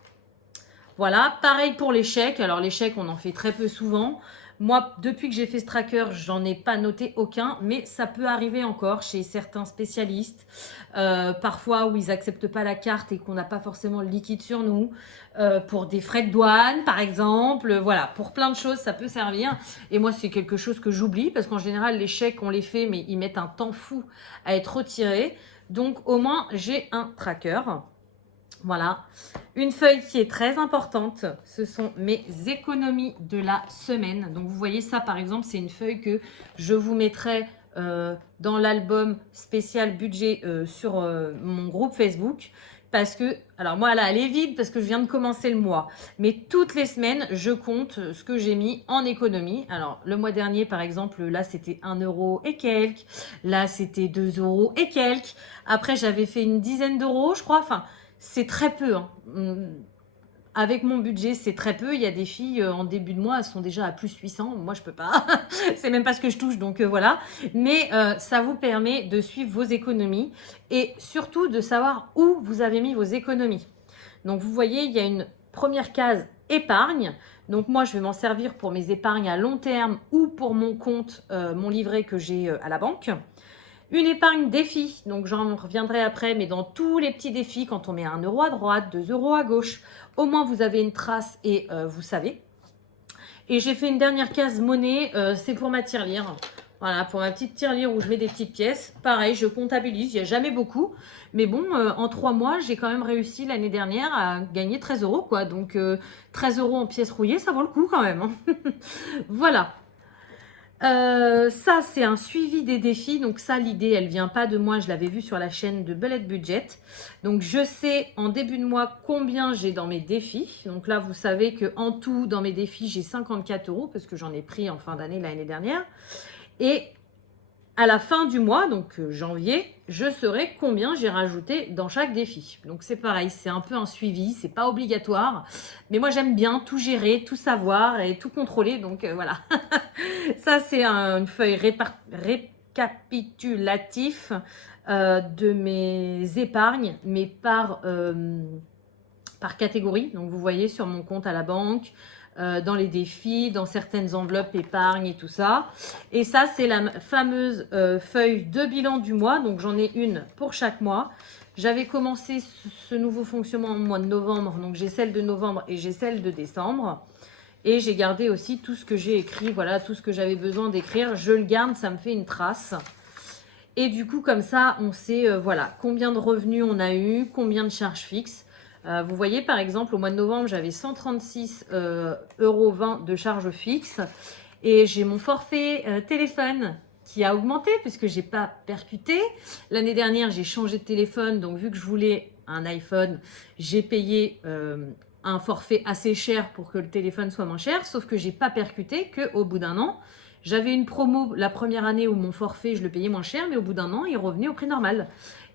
Voilà, pareil pour les chèques. Alors les chèques, on en fait très peu souvent. Moi, depuis que j'ai fait ce tracker, j'en ai pas noté aucun, mais ça peut arriver encore chez certains spécialistes, parfois où ils acceptent pas la carte et qu'on n'a pas forcément le liquide sur nous, pour des frais de douane, par exemple. Voilà, pour plein de choses, ça peut servir. Et moi, c'est quelque chose que j'oublie parce qu'en général, les chèques, on les fait, mais ils mettent un temps fou à être retirés. Donc, au moins, j'ai un tracker. Voilà, une feuille qui est très importante, ce sont mes économies de la semaine. Donc vous voyez ça par exemple, c'est une feuille que je vous mettrai dans l'album spécial budget sur mon groupe Facebook. Parce que, alors moi là elle est vide parce que je viens de commencer le mois. Mais toutes les semaines, je compte ce que j'ai mis en économie. Alors le mois dernier par exemple, là c'était 1 euro et quelques. Là c'était 2 euros et quelques. Après j'avais fait une dizaine d'euros je crois. Enfin, c'est très peu. Hein. Avec mon budget, c'est très peu. Il y a des filles en début de mois, elles sont déjà à plus 800. Moi, je peux pas. C'est même pas ce que je touche, donc voilà. Mais ça vous permet de suivre vos économies et surtout de savoir où vous avez mis vos économies. Donc, vous voyez, il y a une première case épargne. Donc, moi, je vais m'en servir pour mes épargnes à long terme ou pour mon compte, mon livret que j'ai à la banque. Une épargne défi, donc j'en reviendrai après, mais dans tous les petits défis, quand on met 1 euro à droite, 2 euros à gauche, au moins vous avez une trace et vous savez. Et j'ai fait une dernière case monnaie, c'est pour ma tirelire. Voilà, pour ma petite tirelire où je mets des petites pièces. Pareil, je comptabilise, il n'y a jamais beaucoup. Mais bon, en 3 mois, j'ai quand même réussi l'année dernière à gagner 13 euros, quoi. Donc 13 euros en pièces rouillées, ça vaut le coup quand même. Hein. Voilà. Ça, c'est un suivi des défis. Donc ça, l'idée, elle vient pas de moi. Je l'avais vu sur la chaîne de Bullet Budget. Donc je sais en début de mois combien j'ai dans mes défis. Donc là, vous savez que en tout, dans mes défis, j'ai 54 euros parce que j'en ai pris en fin d'année l'année dernière. Et à la fin du mois, donc janvier, je saurai combien j'ai rajouté dans chaque défi. Donc c'est pareil, c'est un peu un suivi, c'est pas obligatoire. Mais moi j'aime bien tout gérer, tout savoir et tout contrôler. Donc voilà. Ça c'est une feuille récapitulatif de mes épargnes, mais par catégorie. Donc vous voyez sur mon compte à la banque, dans les défis, dans certaines enveloppes épargne et tout ça. Et ça, c'est la fameuse feuille de bilan du mois. Donc, j'en ai une pour chaque mois. J'avais commencé ce nouveau fonctionnement au mois de novembre. Donc, j'ai celle de novembre et j'ai celle de décembre. Et j'ai gardé aussi tout ce que j'ai écrit. Voilà, tout ce que j'avais besoin d'écrire. Je le garde, ça me fait une trace. Et du coup, comme ça, on sait voilà, combien de revenus on a eu, combien de charges fixes. Vous voyez, par exemple, au mois de novembre, j'avais 136,20 € de charges fixes. Et j'ai mon forfait téléphone qui a augmenté puisque je n'ai pas percuté. L'année dernière, j'ai changé de téléphone. Donc, vu que je voulais un iPhone, j'ai payé un forfait assez cher pour que le téléphone soit moins cher. Sauf que je n'ai pas percuté qu'au bout d'un an. J'avais une promo la première année où mon forfait, je le payais moins cher. Mais au bout d'un an, il revenait au prix normal.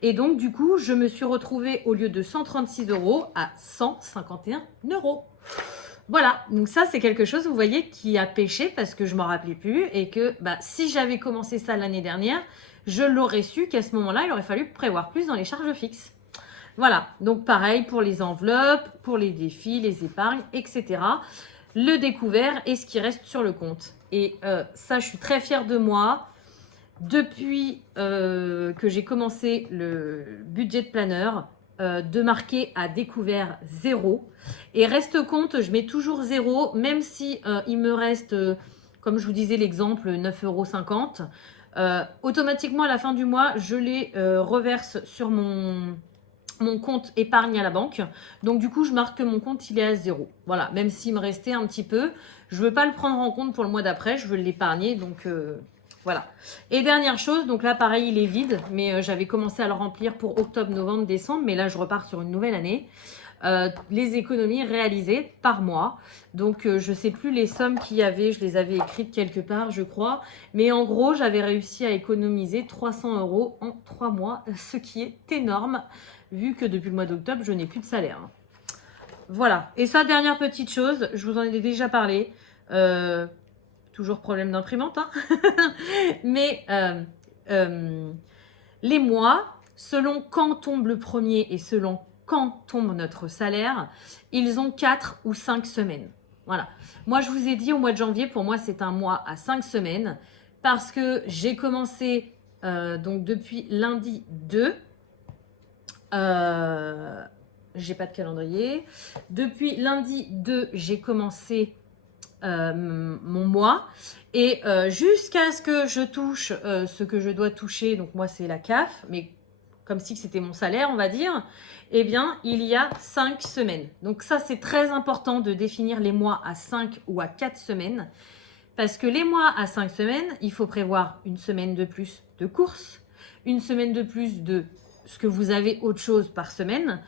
Et donc, du coup, je me suis retrouvée au lieu de 136 € à 151 €. Voilà, donc ça c'est quelque chose, vous voyez, qui a pêché parce que je m'en rappelais plus et que bah, si j'avais commencé ça l'année dernière, je l'aurais su qu'à ce moment-là, il aurait fallu prévoir plus dans les charges fixes. Voilà, donc pareil pour les enveloppes, pour les défis, les épargnes, etc. Le découvert et ce qui reste sur le compte. Et ça, je suis très fière de moi. Depuis que j'ai commencé le budget planner, de marquer à découvert 0. Et reste compte, je mets toujours 0, même si il me reste, comme je vous disais l'exemple, 9,50 €. Automatiquement, à la fin du mois, je les reverse sur mon compte épargne à la banque. Donc du coup, je marque que mon compte, il est à 0. Voilà, même s'il me restait un petit peu, je ne veux pas le prendre en compte pour le mois d'après, je veux l'épargner. Donc voilà. Et dernière chose, donc là, pareil, il est vide, mais j'avais commencé à le remplir pour octobre, novembre, décembre, mais là, je repars sur une nouvelle année. Les économies réalisées par mois. Donc, je ne sais plus les sommes qu'il y avait, je les avais écrites quelque part, je crois. Mais en gros, j'avais réussi à économiser 300 € en 3 mois, ce qui est énorme, vu que depuis le mois d'octobre, je n'ai plus de salaire. Voilà. Et ça, dernière petite chose, je vous en ai déjà parlé. Toujours problème d'imprimante, hein. Mais les mois, selon quand tombe le premier et selon quand tombe notre salaire, ils ont 4 ou 5 semaines. Voilà. Moi, je vous ai dit au mois de janvier, pour moi, c'est un mois à 5 semaines parce que j'ai commencé donc depuis lundi 2. J'ai pas de calendrier. Depuis lundi 2, j'ai commencé mon mois et jusqu'à ce que je touche ce que je dois toucher, donc moi c'est la CAF, mais comme si c'était mon salaire on va dire, eh bien il y a 5 semaines. Donc ça c'est très important de définir les mois à 5 ou à 4 semaines parce que les mois à 5 semaines, il faut prévoir une semaine de plus de courses, une semaine de plus de ce que vous avez autre chose par semaine.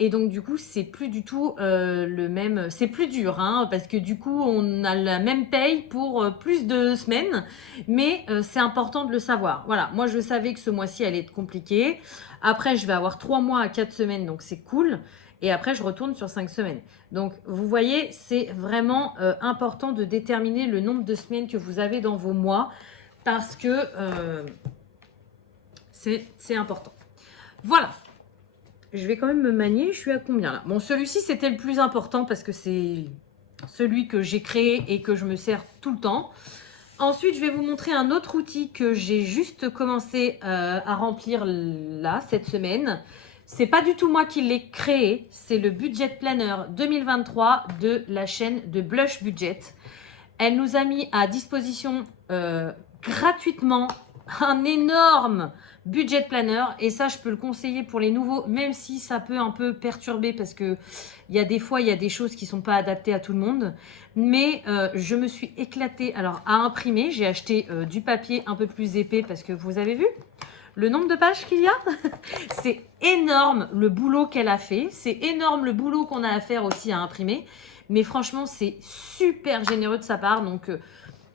Et donc, du coup, c'est plus du tout le même. C'est plus dur, hein, parce que du coup, on a la même paye pour plus de semaines. Mais c'est important de le savoir. Voilà, moi, je savais que ce mois-ci allait être compliqué. Après, je vais avoir 3 mois à 4 semaines, donc c'est cool. Et après, je retourne sur 5 semaines. Donc, vous voyez, c'est vraiment important de déterminer le nombre de semaines que vous avez dans vos mois parce que c'est important. Voilà. Je vais quand même me manier. Je suis à combien là? Bon, celui-ci, c'était le plus important parce que c'est celui que j'ai créé et que je me sers tout le temps. Ensuite, je vais vous montrer un autre outil que j'ai juste commencé à remplir là, cette semaine. C'est pas du tout moi qui l'ai créé. C'est le Budget Planner 2023 de la chaîne de Blush Budget. Elle nous a mis à disposition gratuitement un énorme budget planner et ça je peux le conseiller pour les nouveaux, même si ça peut un peu perturber parce que il y a des fois il y a des choses qui sont pas adaptées à tout le monde, mais je me suis éclatée alors à imprimer. J'ai acheté du papier un peu plus épais parce que vous avez vu le nombre de pages qu'il y a. C'est énorme le boulot qu'elle a fait, c'est énorme le boulot qu'on a à faire aussi à imprimer, mais franchement c'est super généreux de sa part. Donc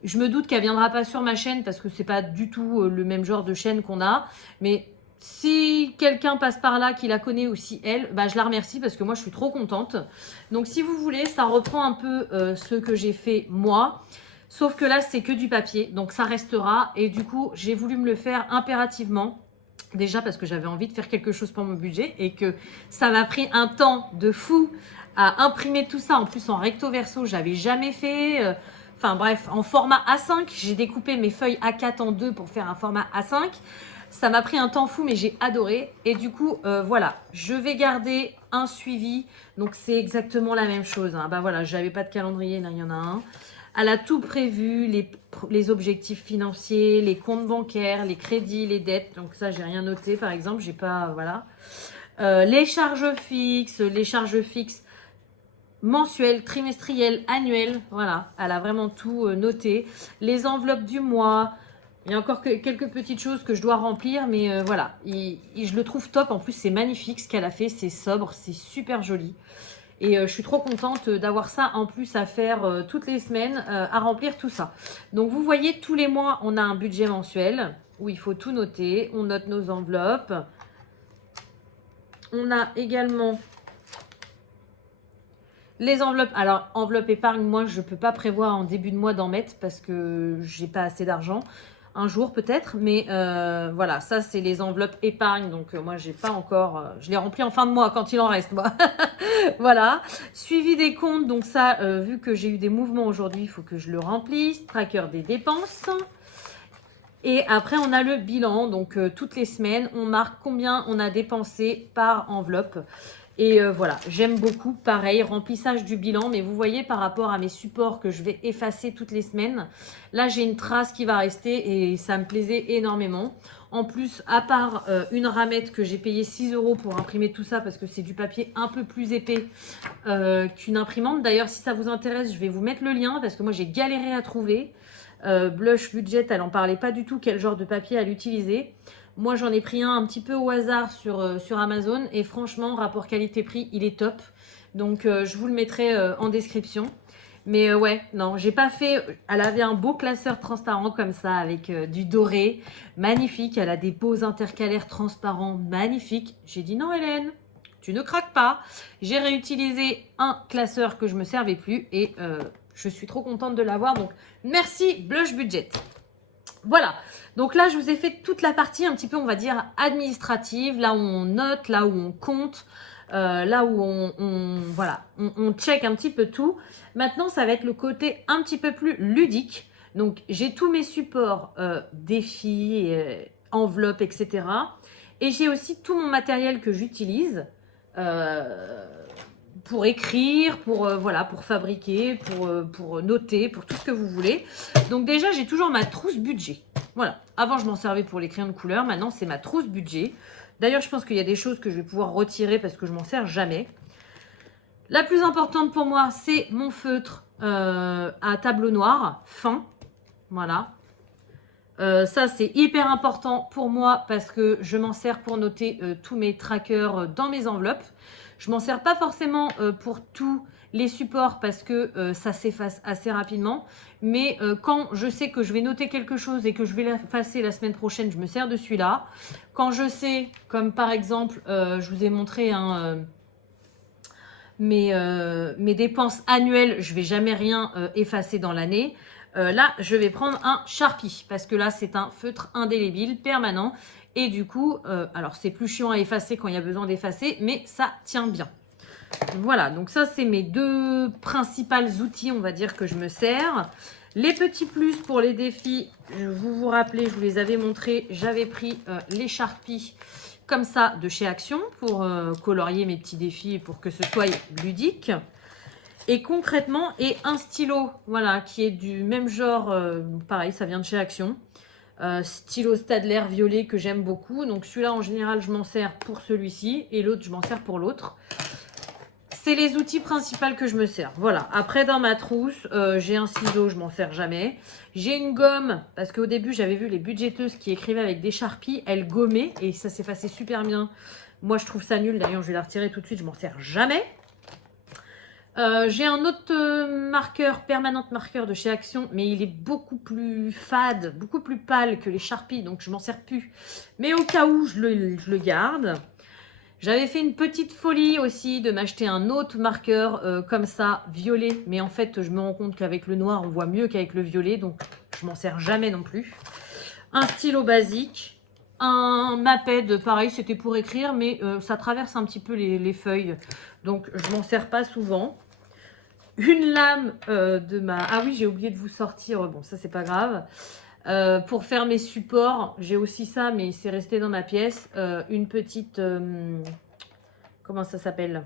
je me doute qu'elle viendra pas sur ma chaîne parce que c'est pas du tout le même genre de chaîne qu'on a. Mais si quelqu'un passe par là, qui la connaît aussi elle, bah, je la remercie parce que moi je suis trop contente. Donc si vous voulez, ça reprend un peu ce que j'ai fait moi. Sauf que là, c'est que du papier. Donc ça restera. Et du coup, j'ai voulu me le faire impérativement. Déjà parce que j'avais envie de faire quelque chose pour mon budget et que ça m'a pris un temps de fou à imprimer tout ça. En plus, en recto verso, j'avais jamais fait. Enfin bref, en format A5, j'ai découpé mes feuilles A4 en deux pour faire un format A5. Ça m'a pris un temps fou, mais j'ai adoré. Et du coup, voilà, je vais garder un suivi. Donc, c'est exactement la même chose, hein. Bah voilà, j'avais pas de calendrier, là, il y en a un. Elle a tout prévu, les objectifs financiers, les comptes bancaires, les crédits, les dettes. Donc ça, j'ai rien noté, par exemple. J'ai pas, voilà. Les charges fixes mensuelles, trimestrielles, annuelles. Voilà, elle a vraiment tout noté. Les enveloppes du mois. Il y a encore quelques petites choses que je dois remplir, mais voilà. Je le trouve top. En plus, c'est magnifique ce qu'elle a fait. C'est sobre, c'est super joli. Et je suis trop contente d'avoir ça en plus à faire toutes les semaines, à remplir tout ça. Donc, vous voyez, tous les mois, on a un budget mensuel où il faut tout noter. On note nos enveloppes. On a également Les enveloppes, alors enveloppe épargne, moi je peux pas prévoir en début de mois d'en mettre parce que j'ai pas assez d'argent. Un jour peut-être, mais voilà, ça c'est les enveloppes épargne, donc moi j'ai pas encore, je les remplis en fin de mois quand il en reste, moi. Voilà, suivi des comptes, donc ça, vu que j'ai eu des mouvements aujourd'hui, il faut que je le remplisse. Tracker des dépenses. Et après, on a le bilan. Donc, toutes les semaines, on marque combien on a dépensé par enveloppe. Et voilà, j'aime beaucoup. Pareil, remplissage du bilan. Mais vous voyez, par rapport à mes supports que je vais effacer toutes les semaines, là, j'ai une trace qui va rester et ça me plaisait énormément. En plus, à part une ramette que j'ai payé 6 € pour imprimer tout ça parce que c'est du papier un peu plus épais qu'une imprimante. D'ailleurs, si ça vous intéresse, je vais vous mettre le lien parce que moi, j'ai galéré à trouver. Blush Budget, elle en parlait pas du tout quel genre de papier elle utilisait. Moi, j'en ai pris un petit peu au hasard sur Amazon et franchement, rapport qualité-prix, il est top. Donc, je vous le mettrai en description. Mais ouais, non, j'ai pas fait. Elle avait un beau classeur transparent comme ça avec du doré, magnifique. Elle a des beaux intercalaires transparents, magnifiques. J'ai dit non, Hélène, tu ne craques pas. J'ai réutilisé un classeur que je me servais plus et je suis trop contente de l'avoir. Donc, merci Blush Budget. Voilà, donc là je vous ai fait toute la partie un petit peu on va dire administrative, là où on note, là où on compte, là où voilà, on check un petit peu tout. Maintenant ça va être le côté un petit peu plus ludique. Donc j'ai tous mes supports, défis, enveloppes, etc. Et j'ai aussi tout mon matériel que j'utilise pour écrire, voilà, pour fabriquer, pour noter, pour tout ce que vous voulez. Donc déjà, j'ai toujours ma trousse budget. Voilà. Avant, je m'en servais pour les crayons de couleur. Maintenant, c'est ma trousse budget. D'ailleurs, je pense qu'il y a des choses que je vais pouvoir retirer parce que je m'en sers jamais. La plus importante pour moi, c'est mon feutre à tableau noir fin. Voilà. Ça, c'est hyper important pour moi parce que je m'en sers pour noter tous mes trackers dans mes enveloppes. Je m'en sers pas forcément pour tous les supports parce que ça s'efface assez rapidement. Mais quand je sais que je vais noter quelque chose et que je vais l'effacer la semaine prochaine, je me sers de celui-là. Quand je sais, comme par exemple, je vous ai montré mes dépenses annuelles, je vais jamais rien effacer dans l'année. Là, je vais prendre un Sharpie parce que là, c'est un feutre indélébile permanent. Et du coup, alors c'est plus chiant à effacer quand il y a besoin d'effacer, mais ça tient bien. Voilà, donc ça, c'est mes deux principaux outils, on va dire, que je me sers. Les petits plus pour les défis, vous vous rappelez, je vous les avais montrés, j'avais pris les Sharpies comme ça de chez Action pour colorier mes petits défis et pour que ce soit ludique. Et concrètement, et un stylo, voilà, qui est du même genre, pareil, ça vient de chez Action. Stylo Staedtler violet que j'aime beaucoup. Donc celui-là, en général, je m'en sers pour celui-ci et l'autre, je m'en sers pour l'autre. C'est les outils principaux que je me sers. Voilà. Après, dans ma trousse, j'ai un ciseau, je m'en sers jamais. J'ai une gomme, parce qu'au début, j'avais vu les budgéteuses qui écrivaient avec des Sharpies. Elles gommaient et ça s'effaçait super bien. Moi, je trouve ça nul. D'ailleurs, je vais la retirer tout de suite. Je m'en sers jamais. J'ai un autre marqueur, permanent marqueur de chez Action, mais il est beaucoup plus fade, beaucoup plus pâle que les Sharpies, donc je m'en sers plus. Mais au cas où, je le garde. J'avais fait une petite folie aussi de m'acheter un autre marqueur comme ça, violet. Mais en fait, je me rends compte qu'avec le noir, on voit mieux qu'avec le violet. Donc, je m'en sers jamais non plus. Un stylo basique. Un Maped, pareil, c'était pour écrire. Mais ça traverse un petit peu les feuilles. Donc, je m'en sers pas souvent. Une lame de ma... Ah oui, j'ai oublié de vous sortir. Bon, ça, c'est pas grave. Pour faire mes supports, j'ai aussi ça, mais c'est resté dans ma pièce. Une petite... comment ça s'appelle?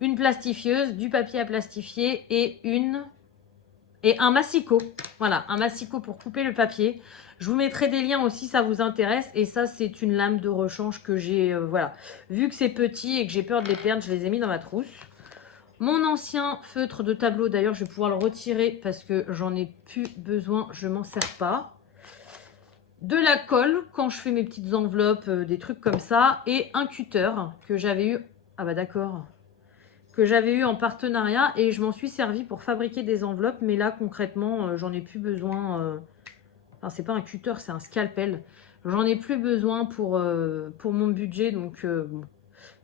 Une plastifieuse, du papier à plastifier et un massicot. Voilà, un massicot pour couper le papier. Je vous mettrai des liens aussi, ça vous intéresse. Et ça, c'est une lame de rechange que j'ai... voilà. Vu que c'est petit et que j'ai peur de les perdre, je les ai mis dans ma trousse. Mon ancien feutre de tableau, d'ailleurs, je vais pouvoir le retirer parce que j'en ai plus besoin, je m'en sers pas. De la colle, quand je fais mes petites enveloppes, des trucs comme ça. Et un cutter que j'avais eu... Ah bah d'accord. Que j'avais eu en partenariat et je m'en suis servi pour fabriquer des enveloppes. Mais là, concrètement, j'en ai plus besoin. Enfin, c'est pas un cutter, c'est un scalpel. J'en ai plus besoin pour mon budget, donc... bon.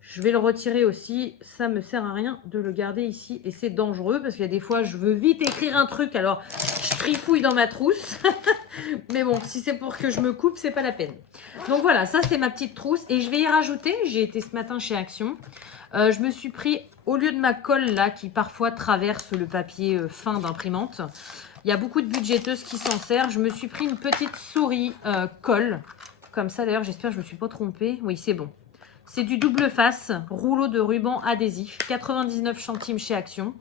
Je vais le retirer aussi. Ça me sert à rien de le garder ici. Et c'est dangereux parce qu'il y a des fois, je veux vite écrire un truc. Alors, je trifouille dans ma trousse. Mais bon, si c'est pour que je me coupe, c'est pas la peine. Donc voilà, ça c'est ma petite trousse. Et je vais y rajouter, j'ai été ce matin chez Action. Je me suis pris, au lieu de ma colle là, qui parfois traverse le papier fin d'imprimante, il y a beaucoup de budgéteuses qui s'en servent. Je me suis pris une petite souris colle. Comme ça d'ailleurs, j'espère que je ne me suis pas trompée. Oui, c'est bon. C'est du double face, rouleau de ruban adhésif, 99 centimes chez Action.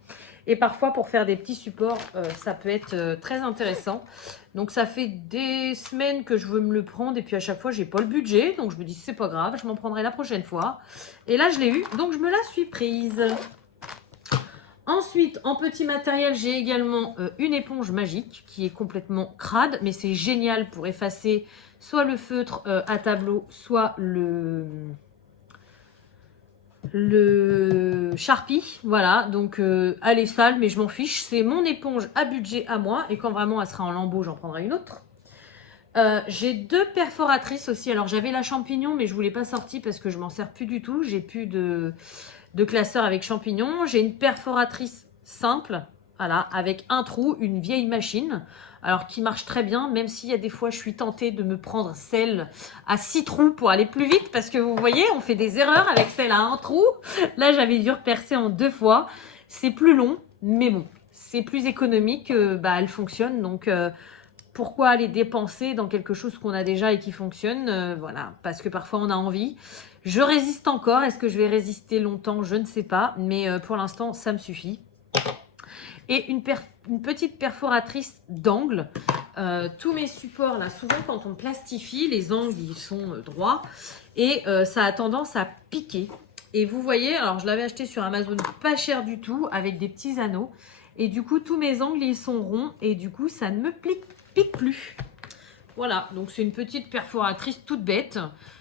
Et parfois, pour faire des petits supports, ça peut être très intéressant. Donc, ça fait des semaines que je veux me le prendre. Et puis, à chaque fois, j'ai pas le budget. Donc, je me dis, c'est pas grave, je m'en prendrai la prochaine fois. Et là, je l'ai eu. Donc, je me la suis prise. Ensuite, en petit matériel, j'ai également une éponge magique qui est complètement crade. Mais c'est génial pour effacer soit le feutre à tableau, soit le Sharpie, voilà, donc elle est sale mais je m'en fiche, c'est mon éponge à budget à moi et quand vraiment elle sera en lambeaux j'en prendrai une autre. J'ai deux perforatrices aussi, alors j'avais la champignon mais je voulais pas sortir parce que je m'en sers plus du tout, j'ai plus de classeur avec champignon, j'ai une perforatrice simple, voilà, avec un trou, une vieille machine, alors qui marche très bien, même s'il y a des fois je suis tentée de me prendre celle à 6 trous pour aller plus vite, parce que vous voyez, on fait des erreurs avec celle à un trou. Là, j'avais dû repercer en 2 fois. C'est plus long, mais bon, c'est plus économique, bah, elle fonctionne, donc pourquoi aller dépenser dans quelque chose qu'on a déjà et qui fonctionne, voilà, parce que parfois on a envie. Je résiste encore, est-ce que je vais résister longtemps? Je ne sais pas, mais pour l'instant, ça me suffit. Et une petite perforatrice d'angle. Tous mes supports, là, souvent quand on plastifie, les angles, ils sont droits. Et ça a tendance à piquer. Et vous voyez, alors je l'avais acheté sur Amazon pas cher du tout, avec des petits anneaux. Et du coup, tous mes angles, ils sont ronds. Et du coup, ça ne me pique plus. Voilà, donc c'est une petite perforatrice toute bête.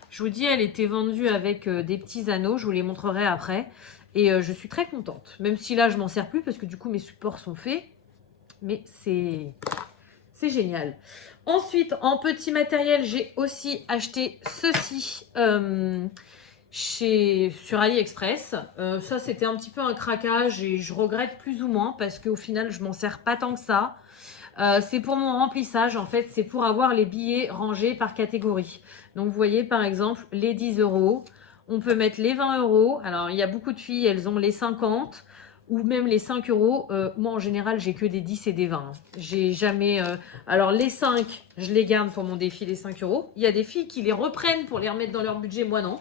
Je vous dis, elle était vendue avec des petits anneaux. Je vous les montrerai après. Et je suis très contente. Même si là, je m'en sers plus parce que du coup, mes supports sont faits. Mais c'est génial. Ensuite, en petit matériel, j'ai aussi acheté ceci sur AliExpress. Ça, c'était un petit peu un craquage et je regrette plus ou moins parce qu'au final, je m'en sers pas tant que ça. C'est pour mon remplissage, en fait. C'est pour avoir les billets rangés par catégorie. Donc, vous voyez, par exemple, les 10 €. On peut mettre les 20 €. Alors, il y a beaucoup de filles, elles ont les 50 ou même les 5 €. Moi, en général, j'ai que des 10 et des 20. J'ai jamais... Alors, les 5, je les garde pour mon défi des 5 €. Il y a des filles qui les reprennent pour les remettre dans leur budget. Moi, non.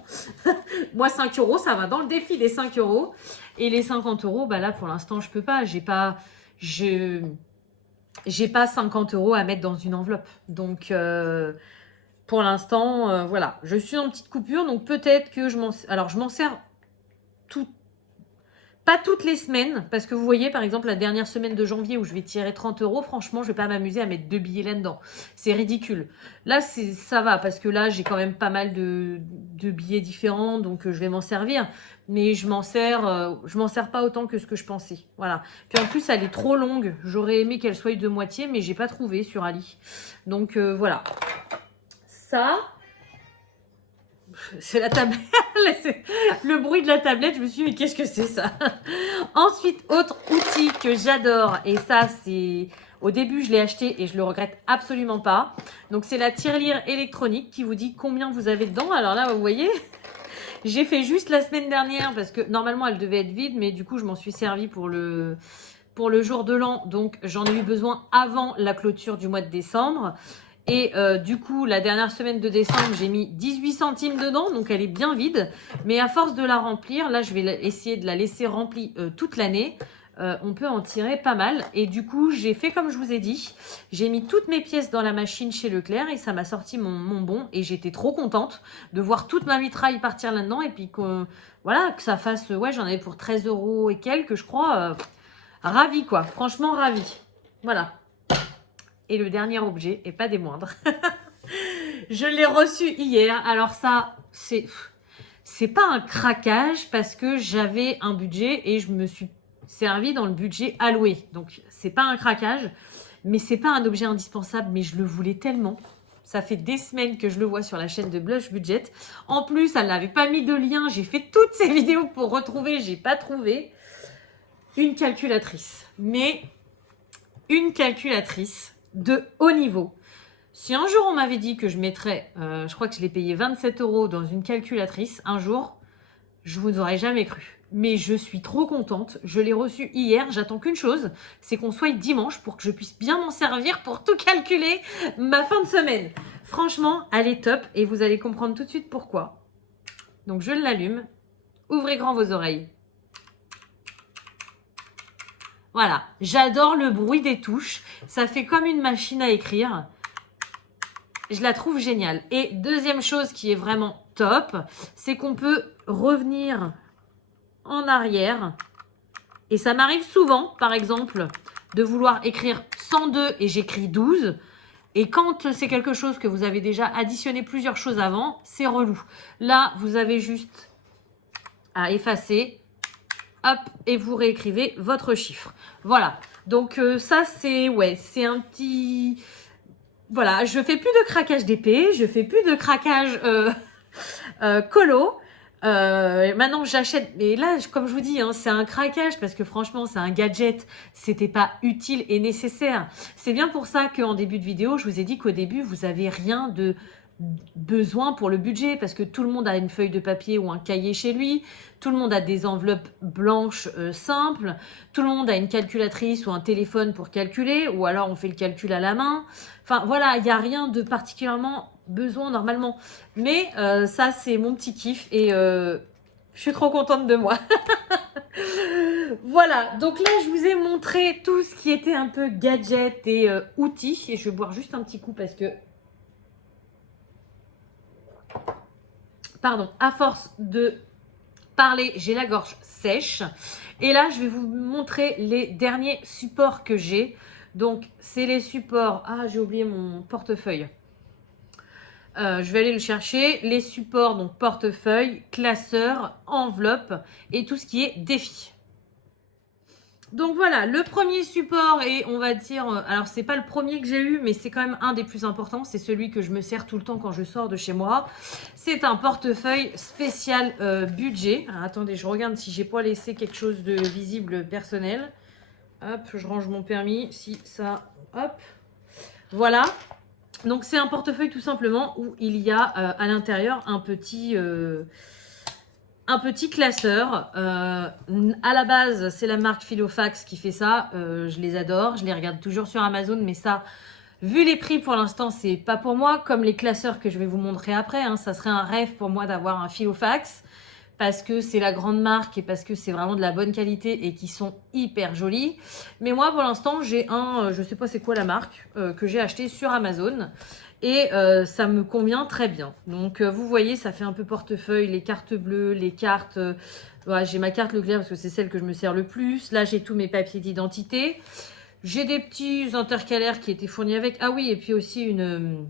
Moi, 5 €, ça va dans le défi des 5 €. Et les 50 €, bah là, pour l'instant, je peux pas. J'ai pas 50 € à mettre dans une enveloppe. Donc... pour l'instant, voilà, je suis en petite coupure, donc peut-être que je m'en sers pas toutes les semaines, parce que vous voyez, par exemple, la dernière semaine de janvier où je vais tirer 30 €, franchement, je vais pas m'amuser à mettre 2 billets là-dedans. C'est ridicule. Là, ça va, parce que là, j'ai quand même pas mal de billets différents, donc je vais m'en servir. Mais je m'en sers pas autant que ce que je pensais. Voilà. Puis en plus, elle est trop longue. J'aurais aimé qu'elle soit de moitié, mais j'ai pas trouvé sur Ali. Donc voilà. Ça, c'est la tablette. Le bruit de la tablette, je me suis dit, mais qu'est-ce que c'est ça? Ensuite, autre outil que j'adore, et ça, c'est... Au début, je l'ai acheté et je le regrette absolument pas. Donc, c'est la tirelire électronique qui vous dit combien vous avez dedans. Alors là, vous voyez, j'ai fait juste la semaine dernière parce que normalement, elle devait être vide, mais du coup, je m'en suis servi pour le jour de l'an. Donc, j'en ai eu besoin avant la clôture du mois de décembre. Et du coup, la dernière semaine de décembre, j'ai mis 18 centimes dedans, donc elle est bien vide. Mais à force de la remplir, là, je vais essayer de la laisser remplie toute l'année. On peut en tirer pas mal. Et du coup, j'ai fait comme je vous ai dit. J'ai mis toutes mes pièces dans la machine chez Leclerc et ça m'a sorti mon bon. Et j'étais trop contente de voir toute ma mitraille partir là-dedans. Et puis voilà, que ça fasse... Ouais, j'en avais pour 13 € et quelques, je crois. Ravie, quoi. Franchement, ravie. Voilà. Et le dernier objet, et pas des moindres, je l'ai reçu hier. Alors ça, c'est pas un craquage parce que j'avais un budget et je me suis servi dans le budget alloué. Donc, c'est pas un craquage, mais c'est pas un objet indispensable, mais je le voulais tellement. Ça fait des semaines que je le vois sur la chaîne de Blush Budget. En plus, elle n'avait pas mis de lien. J'ai fait toutes ces vidéos pour retrouver. J'ai pas trouvé une calculatrice. Mais une calculatrice de haut niveau. Si un jour on m'avait dit que je mettrais, je crois que je l'ai payé 27 € dans une calculatrice, un jour, je vous aurais jamais cru. Mais je suis trop contente. Je l'ai reçue hier. J'attends qu'une chose, c'est qu'on soit dimanche pour que je puisse bien m'en servir pour tout calculer ma fin de semaine. Franchement, elle est top et vous allez comprendre tout de suite pourquoi. Donc je l'allume. Ouvrez grand vos oreilles. Voilà, j'adore le bruit des touches. Ça fait comme une machine à écrire. Je la trouve géniale. Et deuxième chose qui est vraiment top, c'est qu'on peut revenir en arrière. Et ça m'arrive souvent, par exemple, de vouloir écrire 102 et j'écris 12. Et quand c'est quelque chose que vous avez déjà additionné plusieurs choses avant, c'est relou. Là, vous avez juste à effacer. Hop, et vous réécrivez votre chiffre. Voilà. Donc ça, c'est un petit... Voilà, je fais plus de craquage d'épée, je fais plus de craquage colo. Maintenant, j'achète. Mais là, comme je vous dis, hein, c'est un craquage parce que franchement, c'est un gadget. C'était pas utile et nécessaire. C'est bien pour ça qu'en début de vidéo, je vous ai dit qu'au début, vous avez rien de besoin pour le budget parce que tout le monde a une feuille de papier ou un cahier chez lui, tout le monde a des enveloppes blanches simples, tout le monde a une calculatrice ou un téléphone pour calculer ou alors on fait le calcul à la main. Enfin voilà, il n'y a rien de particulièrement besoin normalement. Mais ça c'est mon petit kiff et je suis trop contente de moi. Voilà, donc là je vous ai montré tout ce qui était un peu gadget et outils et je vais boire juste un petit coup parce que pardon, à force de parler, j'ai la gorge sèche. Et là, je vais vous montrer les derniers supports que j'ai. Donc, c'est les supports... Ah, j'ai oublié mon portefeuille. Je vais aller le chercher. Les supports, donc portefeuille, classeur, enveloppe et tout ce qui est défi. Donc voilà, le premier support et on va dire, alors c'est pas le premier que j'ai eu, mais c'est quand même un des plus importants. C'est celui que je me sers tout le temps quand je sors de chez moi. C'est un portefeuille spécial budget. Alors, attendez, je regarde si j'ai pas laissé quelque chose de visible personnel. Hop, je range mon permis. Si ça, hop, voilà. Donc c'est un portefeuille tout simplement où il y a à l'intérieur un petit classeur. À la base, c'est la marque Filofax qui fait ça. Je les adore. Je les regarde toujours sur Amazon. Mais ça, vu les prix pour l'instant, c'est pas pour moi. Comme les classeurs que je vais vous montrer après. Hein, ça serait un rêve pour moi d'avoir un Filofax. Parce que c'est la grande marque et parce que c'est vraiment de la bonne qualité et qui sont hyper jolis. Mais moi, pour l'instant, j'ai un, je sais pas c'est quoi la marque, que j'ai acheté sur Amazon. Et ça me convient très bien. Donc, vous voyez, ça fait un peu portefeuille, les cartes bleues, les cartes... voilà, j'ai ma carte Leclerc parce que c'est celle que je me sers le plus. Là, j'ai tous mes papiers d'identité. J'ai des petits intercalaires qui étaient fournis avec. Ah oui, et puis aussi une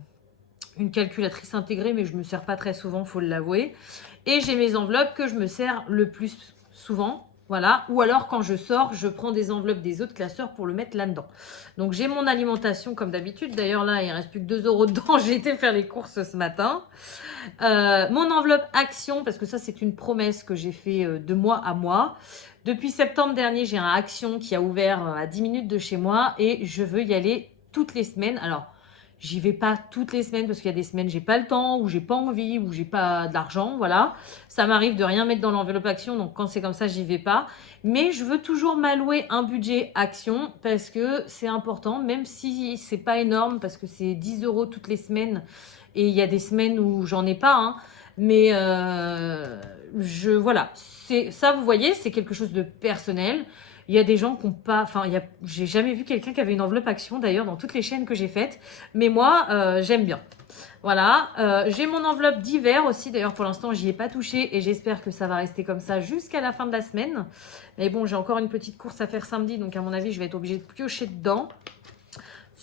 calculatrice intégrée, mais je me sers pas très souvent, faut l'avouer. Et j'ai mes enveloppes que je me sers le plus souvent. Voilà. Ou alors, quand je sors, je prends des enveloppes des autres classeurs pour le mettre là-dedans. Donc, j'ai mon alimentation comme d'habitude. D'ailleurs, là, il ne reste plus que 2 € dedans. J'ai été faire les courses ce matin. Mon enveloppe Action, parce que ça, c'est une promesse que j'ai fait de mois à mois. Depuis septembre dernier, j'ai un Action qui a ouvert à 10 minutes de chez moi et je veux y aller toutes les semaines. Alors, j'y vais pas toutes les semaines parce qu'il y a des semaines j'ai pas le temps ou j'ai pas envie ou j'ai pas d'argent, voilà. Ça m'arrive de rien mettre dans l'enveloppe Action, donc quand c'est comme ça, j'y vais pas. Mais je veux toujours m'allouer un budget Action parce que c'est important, même si c'est pas énorme parce que c'est 10 € toutes les semaines et il y a des semaines où j'en ai pas, hein. Mais voilà, c'est ça, vous voyez, c'est quelque chose de personnel. Il y a des gens qui n'ont pas... Enfin, j'ai jamais vu quelqu'un qui avait une enveloppe Action, d'ailleurs, dans toutes les chaînes que j'ai faites. Mais moi, j'aime bien. Voilà. J'ai mon enveloppe d'hiver aussi. D'ailleurs, pour l'instant, j'y ai pas touché. Et j'espère que ça va rester comme ça jusqu'à la fin de la semaine. Mais bon, j'ai encore une petite course à faire samedi. Donc, à mon avis, je vais être obligée de piocher dedans.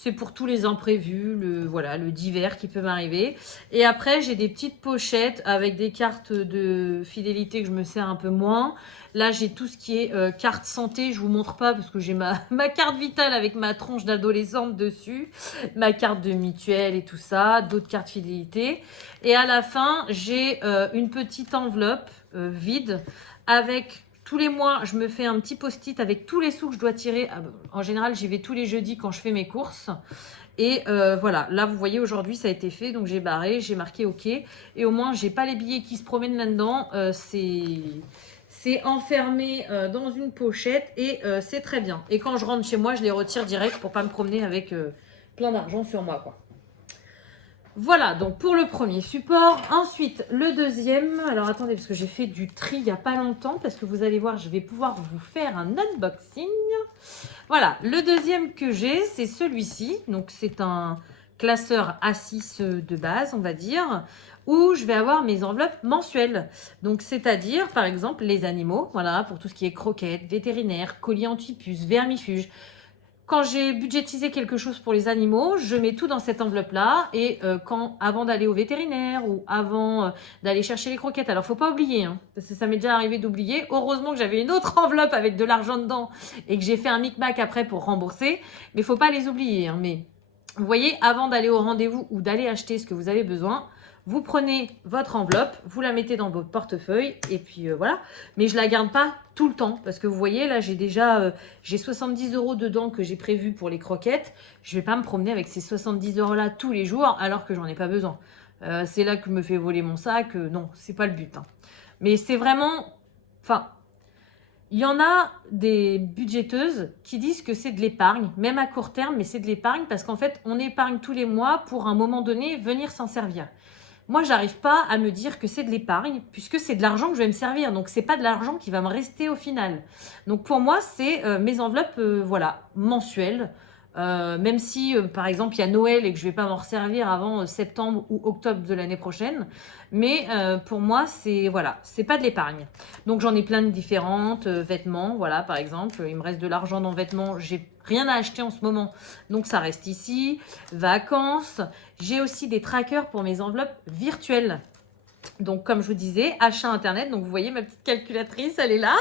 c'est pour tous les imprévus, voilà, le divers qui peut m'arriver. Et après, j'ai des petites pochettes avec des cartes de fidélité que je me sers un peu moins. Là, j'ai tout ce qui est carte santé. Je vous montre pas parce que j'ai ma carte vitale avec ma tronche d'adolescente dessus, ma carte de mutuelle et tout ça, d'autres cartes fidélité. Et à la fin, j'ai une petite enveloppe vide avec... Tous les mois, je me fais un petit post-it avec tous les sous que je dois tirer. En général, j'y vais tous les jeudis quand je fais mes courses. Et voilà, là, vous voyez, aujourd'hui, ça a été fait. Donc, j'ai barré, j'ai marqué OK. Et au moins, j'ai pas les billets qui se promènent là-dedans. C'est enfermé dans une pochette et c'est très bien. Et quand je rentre chez moi, je les retire direct pour pas me promener avec plein d'argent sur moi, quoi. Voilà, donc pour le premier support. Ensuite, le deuxième. Alors, attendez, parce que j'ai fait du tri il n'y a pas longtemps. Parce que vous allez voir, je vais pouvoir vous faire un unboxing. Voilà, le deuxième que j'ai, c'est celui-ci. Donc, c'est un classeur A6 de base, on va dire, où je vais avoir mes enveloppes mensuelles. Donc, c'est-à-dire, par exemple, les animaux. Voilà, pour tout ce qui est croquettes, vétérinaires, colis anti-puces, vermifuges. Quand j'ai budgétisé quelque chose pour les animaux, je mets tout dans cette enveloppe-là. Et avant d'aller au vétérinaire ou avant d'aller chercher les croquettes, alors faut pas oublier, hein, parce que ça m'est déjà arrivé d'oublier. Heureusement que j'avais une autre enveloppe avec de l'argent dedans et que j'ai fait un micmac après pour rembourser. Mais faut pas les oublier. Hein, mais vous voyez, avant d'aller au rendez-vous ou d'aller acheter ce que vous avez besoin, vous prenez votre enveloppe, vous la mettez dans votre portefeuille et puis voilà. Mais je la garde pas tout le temps parce que vous voyez là, j'ai déjà j'ai 70 € dedans que j'ai prévu pour les croquettes. Je vais pas me promener avec ces 70 € là tous les jours alors que j'en ai pas besoin. C'est là que je me fais voler mon sac. Non, c'est pas le but. Hein. Mais c'est vraiment, enfin, il y en a des budgéteuses qui disent que c'est de l'épargne, même à court terme, mais c'est de l'épargne parce qu'en fait, on épargne tous les mois pour à un moment donné venir s'en servir. Moi, j'arrive pas à me dire que c'est de l'épargne puisque c'est de l'argent que je vais me servir. Donc, c'est pas de l'argent qui va me rester au final. Donc, pour moi, c'est mes enveloppes voilà, mensuelles. Même si, par exemple, il y a Noël et que je vais pas m'en resservir avant septembre ou octobre de l'année prochaine. Mais pour moi, c'est voilà, c'est pas de l'épargne. Donc, j'en ai plein de différentes. Vêtements, voilà, par exemple. Il me reste de l'argent dans vêtements. J'ai rien à acheter en ce moment. Donc, ça reste ici. Vacances. J'ai aussi des trackers pour mes enveloppes virtuelles. Donc, comme je vous disais, achat internet. Donc, vous voyez ma petite calculatrice, elle est là.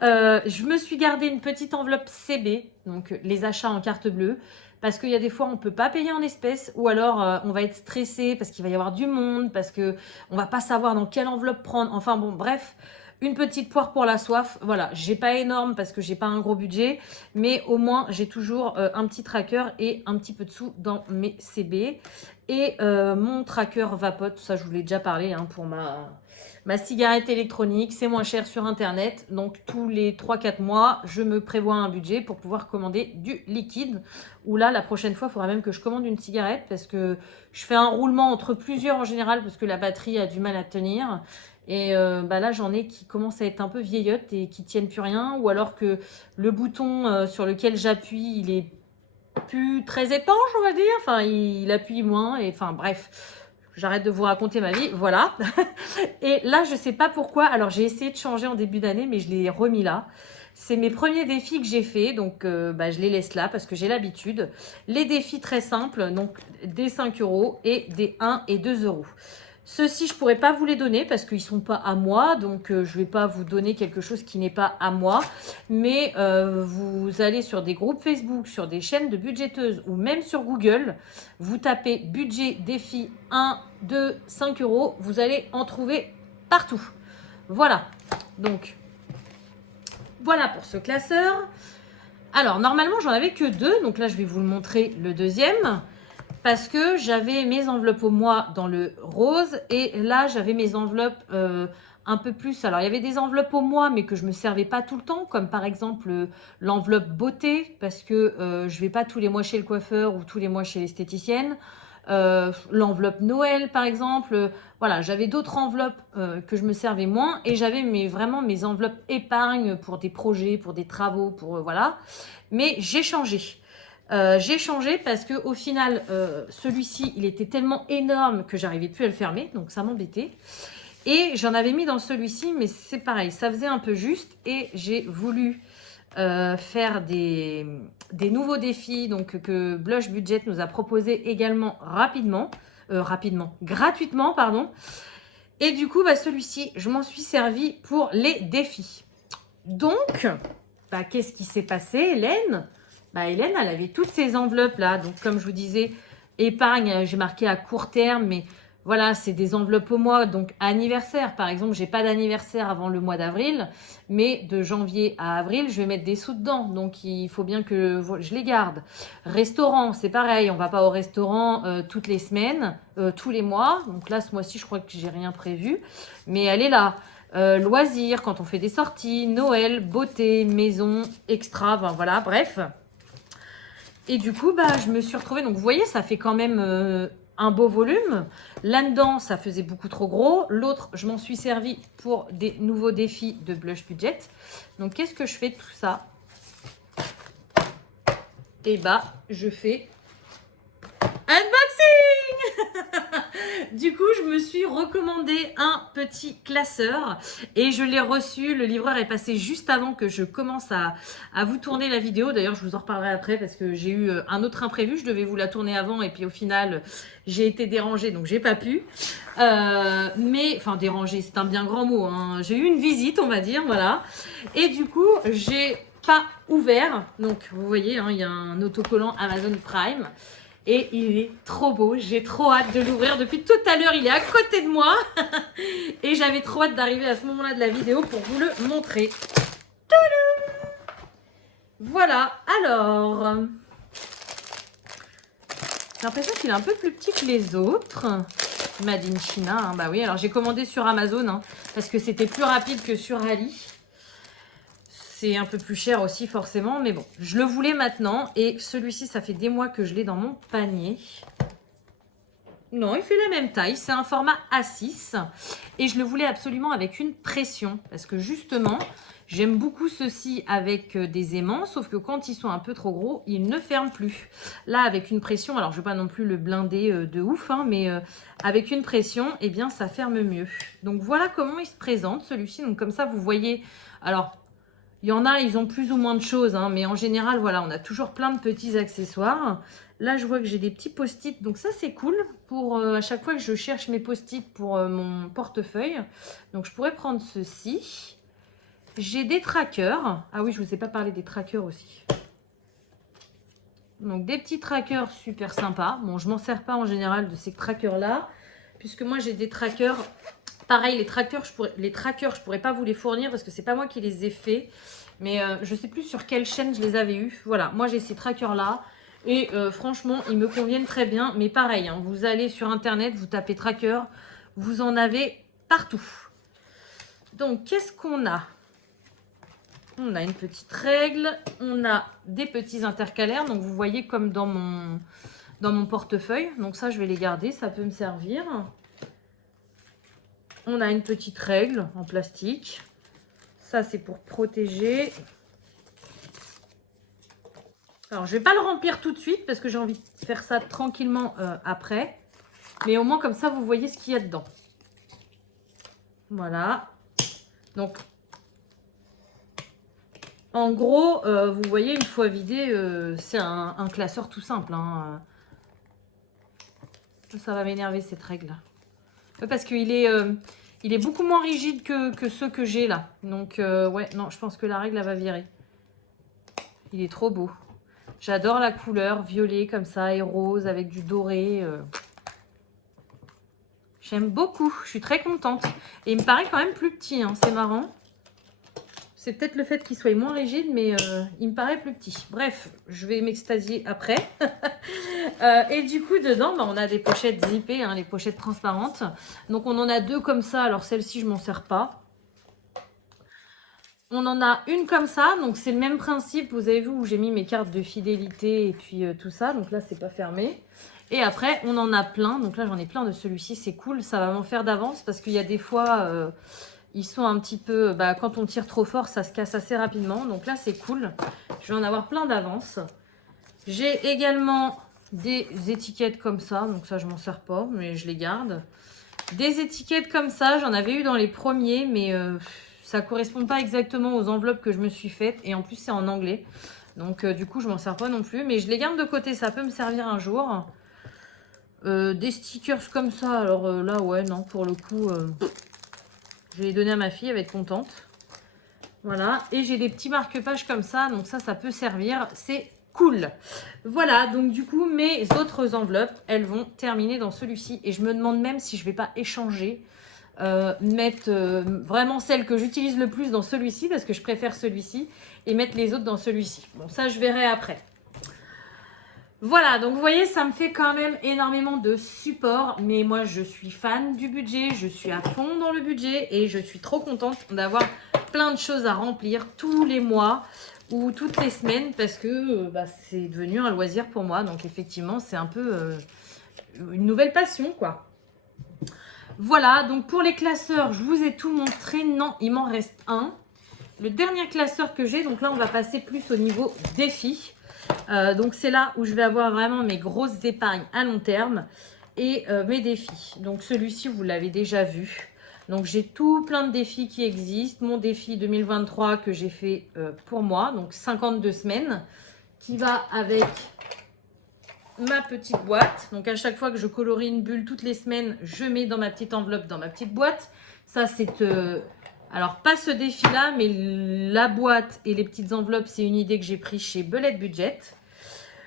Je me suis gardé une petite enveloppe CB, donc les achats en carte bleue, parce qu'il y a des fois on ne peut pas payer en espèces, ou alors on va être stressé parce qu'il va y avoir du monde, parce qu'on ne va pas savoir dans quelle enveloppe prendre. Enfin bon, bref, une petite poire pour la soif. Voilà, j'ai pas énorme parce que j'ai pas un gros budget, mais au moins j'ai toujours un petit tracker et un petit peu de sous dans mes CB. Et mon tracker Vapote, ça je vous l'ai déjà parlé hein, pour ma cigarette électronique, c'est moins cher sur internet. Donc tous les 3-4 mois, je me prévois un budget pour pouvoir commander du liquide. Ou là, la prochaine fois, il faudra même que je commande une cigarette parce que je fais un roulement entre plusieurs en général parce que la batterie a du mal à tenir. Et bah là, j'en ai qui commencent à être un peu vieillottes et qui tiennent plus rien. Ou alors que le bouton sur lequel j'appuie, il est plus très étanche, on va dire. Enfin, il appuie moins. Et enfin, bref. J'arrête de vous raconter ma vie, voilà. Et là, je sais pas pourquoi. Alors, j'ai essayé de changer en début d'année, mais je l'ai remis là. C'est mes premiers défis que j'ai fait, donc bah, je les laisse là parce que j'ai l'habitude. Les défis très simples, donc des 5 € et des 1 et 2 €. Ceux-ci, je ne pourrais pas vous les donner parce qu'ils ne sont pas à moi. Donc, je ne vais pas vous donner quelque chose qui n'est pas à moi. Mais vous allez sur des groupes Facebook, sur des chaînes de budgéteuses ou même sur Google. Vous tapez budget défi 1, 2, 5 €. Vous allez en trouver partout. Voilà. Donc, voilà pour ce classeur. Alors, normalement, j'en avais que 2. Donc là, je vais vous le montrer le deuxième. Parce que j'avais mes enveloppes au mois dans le rose et là j'avais mes enveloppes un peu plus. Alors il y avait des enveloppes au mois mais que je ne me servais pas tout le temps, comme par exemple l'enveloppe beauté parce que je ne vais pas tous les mois chez le coiffeur ou tous les mois chez l'esthéticienne. L'enveloppe Noël par exemple. Voilà, j'avais d'autres enveloppes que je me servais moins et j'avais vraiment mes enveloppes épargne pour des projets, pour des travaux, pour voilà. Mais j'ai changé. J'ai changé parce que au final, celui-ci, il était tellement énorme que j'arrivais plus à le fermer, donc ça m'embêtait. Et j'en avais mis dans celui-ci, mais c'est pareil, ça faisait un peu juste et j'ai voulu faire des nouveaux défis donc, que Blush Budget nous a proposé également gratuitement, pardon. Et du coup, bah, celui-ci, je m'en suis servi pour les défis. Donc, bah, qu'est-ce qui s'est passé, Hélène? Bah, Hélène, elle avait toutes ces enveloppes là. Donc, comme je vous disais, épargne, j'ai marqué à court terme, mais voilà, c'est des enveloppes au mois. Donc, anniversaire, par exemple, j'ai pas d'anniversaire avant le mois d'avril, mais de janvier à avril, je vais mettre des sous dedans. Donc, il faut bien que je les garde. Restaurant, c'est pareil, on va pas au restaurant toutes les semaines, tous les mois. Donc là, ce mois-ci, je crois que j'ai rien prévu, mais elle est là. Loisirs, quand on fait des sorties, Noël, beauté, maison, extra, ben voilà, bref. Et du coup, bah, je me suis retrouvée, donc vous voyez, ça fait quand même un beau volume. Là-dedans, ça faisait beaucoup trop gros. L'autre, je m'en suis servi pour des nouveaux défis de Blush Budget. Donc, qu'est-ce que je fais de tout ça? Et bah, je fais unboxing. Du coup, je me suis recommandé un petit classeur et je l'ai reçu. Le livreur est passé juste avant que je commence à vous tourner la vidéo. D'ailleurs, je vous en reparlerai après parce que j'ai eu un autre imprévu. Je devais vous la tourner avant et puis au final, j'ai été dérangée, donc j'ai pas pu. Mais, enfin, dérangée, c'est un bien grand mot, hein. J'ai eu une visite, on va dire, voilà. Et du coup, j'ai pas ouvert. Donc, vous voyez, hein, il y a un autocollant Amazon Prime. Et il est trop beau, j'ai trop hâte de l'ouvrir. Depuis tout à l'heure, il est à côté de moi. Et j'avais trop hâte d'arriver à ce moment-là de la vidéo pour vous le montrer. Tadam! Voilà, alors... J'ai l'impression qu'il est un peu plus petit que les autres. Made in China, hein. Bah oui, alors j'ai commandé sur Amazon, hein, parce que c'était plus rapide que sur Ali. C'est un peu plus cher aussi forcément, mais bon, je le voulais maintenant. Et celui-ci, ça fait des mois que je l'ai dans mon panier. Non, il fait la même taille, c'est un format A6. Et je le voulais absolument avec une pression, parce que justement, j'aime beaucoup ceux-ci avec des aimants, sauf que quand ils sont un peu trop gros, ils ne ferment plus. Là, avec une pression, alors je ne vais pas non plus le blinder de ouf, hein, mais avec une pression, eh bien, ça ferme mieux. Donc voilà comment il se présente, celui-ci. Donc comme ça, vous voyez... Alors, il y en a, ils ont plus ou moins de choses, hein, mais en général, voilà, on a toujours plein de petits accessoires. Là, je vois que j'ai des petits post-it, donc ça, c'est cool pour à chaque fois que je cherche mes post-it pour mon portefeuille. Donc, je pourrais prendre ceci. J'ai des trackers. Ah oui, je ne vous ai pas parlé des trackers aussi. Donc, des petits trackers super sympas. Bon, je ne m'en sers pas en général de ces trackers-là, puisque moi, j'ai des trackers... Pareil, les trackers, je pourrais pas vous les fournir parce que c'est pas moi qui les ai faits. Mais je sais plus sur quelle chaîne je les avais eus. Voilà, moi j'ai ces trackers-là. Et franchement, ils me conviennent très bien. Mais pareil, hein, vous allez sur Internet, vous tapez tracker. Vous en avez partout. Donc, qu'est-ce qu'on a? On a une petite règle. On a des petits intercalaires. Donc, vous voyez comme dans mon portefeuille. Donc ça, je vais les garder. Ça peut me servir. On a une petite règle en plastique. Ça, c'est pour protéger. Alors, je ne vais pas le remplir tout de suite parce que j'ai envie de faire ça tranquillement après. Mais au moins, comme ça, vous voyez ce qu'il y a dedans. Voilà. Donc, en gros, vous voyez, une fois vidé, c'est un classeur tout simple, hein. Ça va m'énerver, cette règle. Parce qu'il est... il est beaucoup moins rigide que ceux que j'ai là. Donc, ouais, non, je pense que la règle, elle va virer. Il est trop beau. J'adore la couleur violet comme ça et rose avec du doré. J'aime beaucoup. Je suis très contente. Et il me paraît quand même plus petit, hein, c'est marrant. C'est peut-être le fait qu'il soit moins rigide, mais il me paraît plus petit. Bref, je vais m'extasier après. Et du coup, dedans, bah, on a des pochettes zippées, hein, les pochettes transparentes. Donc, on en a deux comme ça. Alors, celle-ci, je m'en sers pas. On en a une comme ça. Donc, c'est le même principe. Vous avez vu où j'ai mis mes cartes de fidélité et puis tout ça. Donc là, c'est pas fermé. Et après, on en a plein. Donc là, j'en ai plein de celui-ci. C'est cool. Ça va m'en faire d'avance parce qu'il y a des fois... ils sont un petit peu... Bah, quand on tire trop fort, ça se casse assez rapidement. Donc là, c'est cool. Je vais en avoir plein d'avance. J'ai également des étiquettes comme ça. Donc ça, je m'en sers pas, mais je les garde. Des étiquettes comme ça, j'en avais eu dans les premiers, mais ça correspond pas exactement aux enveloppes que je me suis faites. Et en plus, c'est en anglais. Donc, du coup, je m'en sers pas non plus. Mais je les garde de côté, ça peut me servir un jour. Des stickers comme ça, alors là, ouais, non, pour le coup, je vais les donner à ma fille, elle va être contente. Voilà, et j'ai des petits marque-pages comme ça, donc ça peut servir, c'est cool. Voilà, donc du coup, mes autres enveloppes, elles vont terminer dans celui-ci. Et je me demande même si je vais pas échanger, mettre vraiment celle que j'utilise le plus dans celui-ci, parce que je préfère celui-ci, et mettre les autres dans celui-ci. Bon, ça, je verrai après. Voilà, donc vous voyez, ça me fait quand même énormément de support, mais moi je suis fan du budget, je suis à fond dans le budget et je suis trop contente d'avoir plein de choses à remplir tous les mois ou toutes les semaines parce que c'est devenu un loisir pour moi. Donc effectivement, c'est un peu une nouvelle passion, quoi. Voilà, donc pour les classeurs, je vous ai tout montré. Non, il m'en reste un. Le dernier classeur que j'ai, donc là on va passer plus au niveau défi. Donc c'est là où je vais avoir vraiment mes grosses épargnes à long terme et mes défis. Donc celui-ci, vous l'avez déjà vu. Donc j'ai tout plein de défis qui existent. Mon défi 2023 que j'ai fait pour moi, donc 52 semaines, qui va avec ma petite boîte. Donc à chaque fois que je colorie une bulle toutes les semaines, je mets dans ma petite enveloppe, dans ma petite boîte. Ça c'est... alors, pas ce défi-là, mais la boîte et les petites enveloppes, c'est une idée que j'ai prise chez Belette Budget.